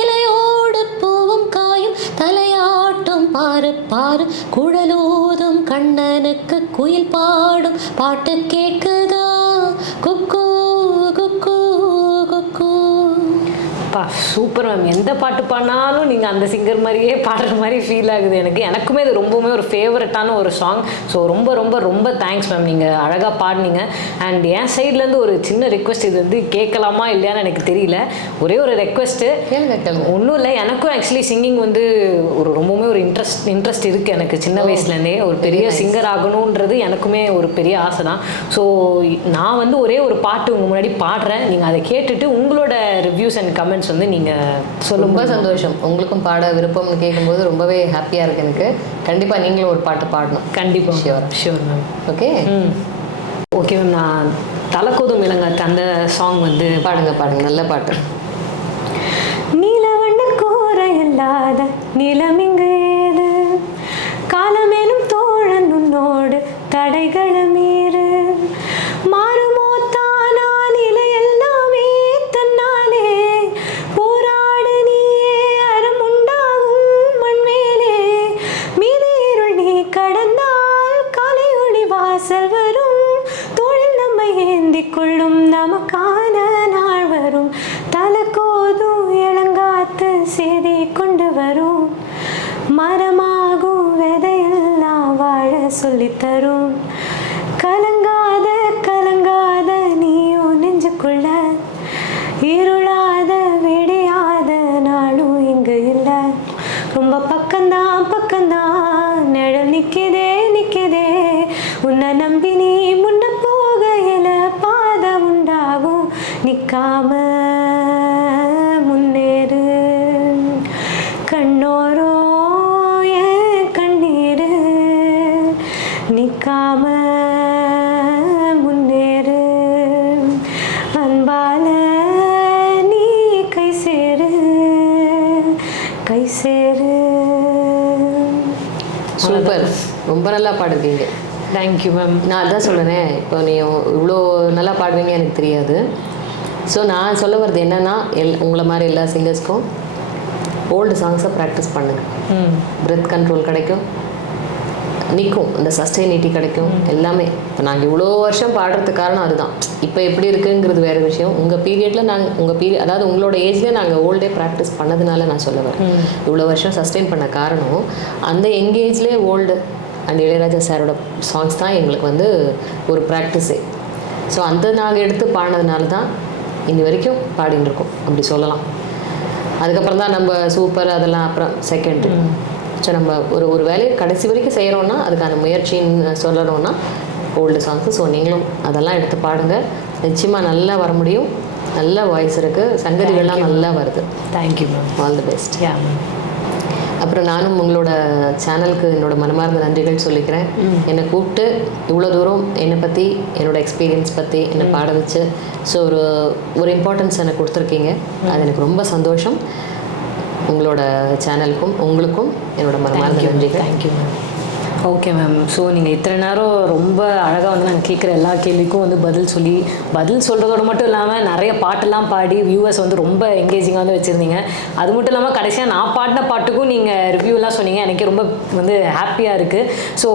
இலையோடு பூவும் காயும் தலையாட்டும் பாரு பாரு. குழலூதும் கண்ணனுக்கு குயில் பாடும் பாட்டு கேட்குதா, குக்கு குக்கு குக்கு. பா சூப்பர் மேம், எந்த பாட்டு பாடினாலும் நீங்கள் அந்த சிங்கர் மாதிரியே பாடுற மாதிரி ஃபீல் ஆகுது எனக்கு. எனக்குமே இது ரொம்பவுமே ஒரு ஃபேவரட்டான ஒரு சாங். ஸோ ரொம்ப ரொம்ப ரொம்ப தேங்க்ஸ் மேம், நீங்கள் அழகாக பாடினீங்க. அண்ட் என் சைட்லேருந்து ஒரு சின்ன ரிக்வெஸ்ட், இது வந்து கேட்கலாமா இல்லையான்னு எனக்கு தெரியல. ஒரே ஒரு ரெக்வெஸ்ட்டு, ஒன்றும் இல்லை, எனக்கும் ஆக்சுவலி சிங்கிங் வந்து ஒரு ரொம்பவுமே ஒரு இன்ட்ரெஸ்ட் இருக்குது எனக்கு சின்ன வயசுலேருந்தே. ஒரு பெரிய சிங்கர் ஆகணுன்றது எனக்குமே ஒரு பெரிய ஆசை தான். ஸோ நான் வந்து ஒரே ஒரு பாட்டு உங்கள் முன்னாடி பாடுறேன், நீங்கள் அதை கேட்டுட்டு உங்களோட ரிவ்யூஸ் அண்ட் கமெண்ட்ஸ் வந்து நீங்கள் சொல்லும். ரொம்ப சந்தோஷம், உங்களுக்கும் பாட விருப்பம்னு கேட்கும்போது ரொம்பவே ஹாப்பியாக இருக்குது எனக்கு. கண்டிப்பாக நீங்களும் ஒரு பாட்டு பாடணும். கண்டிப்பாக sure ma'am. Okay okay ma'am, நான் தலக்கோதும் இளங்காற்று அந்த சாங் வந்து பாடுங்க நல்ல பாட்டு. நீலவண்ண கோரை இல்லாத நிலமிங்கு ஏது, காலமேனும் தோழன் உன்னோடு தடைகளை மீறு. மாறுமோ தானா நிலையெல்லாமே தன்னாலே, போராடு நீயே அறமுண்டாகும் மண்மேலே. மீதேருள் நீ கடந்தால் காலை ஒளி வாசல் வரும், தோழில் நம்மை ஏந்தி கொள்ளும் நமக்கான நாள் வரும். தலக்கோதும் இளங்காத்து செய்தி கொண்டு வரும், மரமாகும் விதையெல்லாம் வாழ சொல்லித்தரும். கலங்காத கலங்காத நீயும் நெஞ்சுக்குள்ள, இருளாத விடியாத நாளும் இங்கு இல்லை. ரொம்ப பக்கம்தான் நிழல் நிற்குதே நிற்குதே, உன்னை நம்பி நீ முன்ன போகையில பாதை உண்டாகும். நிற்காம முன்னேறு, கண்ணோரோ என் கண்ணீரு. நிற்காம முன்னேறு, அன்பால நீ கை சேரு கை சேரு. சூப்பர், ரொம்ப நல்லா பாடுவீங்க. Thank you ma'am. நான் அதான் சொல்கிறேன், இப்போ நீ இவ்வளோ நல்லா பாடுவீங்க எனக்கு தெரியாது. ஸோ நான் சொல்ல வர்றது என்னென்னா, உங்களை மாதிரி எல்லா சிங்கர்ஸ்க்கும் ஓல்டு சாங்ஸை ப்ராக்டிஸ் பண்ணுங்கள். பிரெத் கண்ட்ரோல் கிடைக்கும், நிற்கும், இந்த சஸ்டைனிட்டி கிடைக்கும், எல்லாமே. இப்போ நாங்கள் இவ்வளோ வருஷம் பாடுறதுக்கு காரணம் அதுதான். இப்போ எப்படி இருக்குங்கிறது வேறு விஷயம். உங்கள் பீரியடில் அதாவது உங்களோட ஏஜ்லேயே நாங்கள் ஓல்டே ப்ராக்டிஸ் பண்ணதுனால நான் சொல்ல வரேன். இவ்வளோ வருஷம் சஸ்டெயின் பண்ண காரணம் அந்த யங் ஏஜ்லேயே ஓல்டு அண்ட் இளையராஜா சாரோட சாங்ஸ் தான் எங்களுக்கு வந்து ஒரு ப்ராக்டிஸே. ஸோ அந்த நாங்கள் எடுத்து பாடினதுனால தான் இன்னி வரைக்கும் பாடின்னு இருக்கோம், அப்படி சொல்லலாம். அதுக்கப்புறம் தான் நம்ம சூப்பர் அதெல்லாம் அப்புறம் செகண்ட். ஸோ நம்ம ஒரு வேலையை கடைசி வரைக்கும் செய்கிறோன்னா அதுக்கான முயற்சின்னு சொல்லணும்னா ஓல்டு சாங்ஸு. ஸோ நீங்களும் அதெல்லாம் எடுத்து பாடுங்க, நிச்சயமாக நல்லா வர முடியும். நல்ல வாய்ஸ் இருக்குது, சங்கதிகள்லாம் நல்லா வருது. Thank you ma'am, all the best. Yeah ma'am. அப்புறம் நானும் உங்களோட சேனலுக்கு என்னோட மனமார்ந்த நன்றிகள் சொல்லிக்கிறேன். என்னை கூப்பிட்டு இவ்வளோ தூரம் என்னை பற்றி, என்னோடய எக்ஸ்பீரியன்ஸ் பற்றி என்னை பாட வச்சு ஸோ ஒரு இம்பார்ட்டன்ஸ் எனக்கு கொடுத்துருக்கீங்க. அது எனக்கு ரொம்ப சந்தோஷம். உங்களோட சேனலுக்கும் உங்களுக்கும் என்னோட மனமார்ந்த நன்றிகள். Thank you ma'am. Okay ma'am. So நீங்கள் இத்தனை நேரம் ரொம்ப அழகாக வந்து நாங்கள் கேட்குற எல்லா கேள்விக்கும் வந்து பதில் சொல்கிறதோட மட்டும் இல்லாமல் நிறைய பாட்டெல்லாம் பாடி வியூவர்ஸ் வந்து ரொம்ப எங்கேஜிங்காக வந்து வச்சுருந்தீங்க. அது மட்டும் இல்லாமல் கடைசியாக நான் பாடின பாட்டுக்கும் நீங்கள் ரிவ்யூலாம் சொன்னீங்க. எனக்கு ரொம்ப வந்து ஹாப்பியாக இருக்குது. ஸோ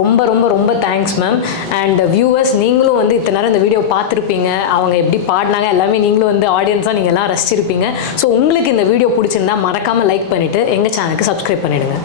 ரொம்ப ரொம்ப ரொம்ப தேங்க்ஸ் மேம். அண்ட் வியூவர்ஸ், நீங்களும் வந்து இத்தனை நேரம் இந்த வீடியோ பார்த்துருப்பீங்க. அவங்க எப்படி பாடினாங்க எல்லாமே நீங்களும் வந்து ஆடியன்ஸாக நீங்கள் எல்லாம் ரசிச்சிருப்பீங்க. ஸோ உங்களுக்கு இந்த வீடியோ பிடிச்சிருந்தா மறக்காமல் லைக் பண்ணிவிட்டு எங்கள் சேனலுக்கு சப்ஸ்கிரைப் பண்ணிவிடுங்க.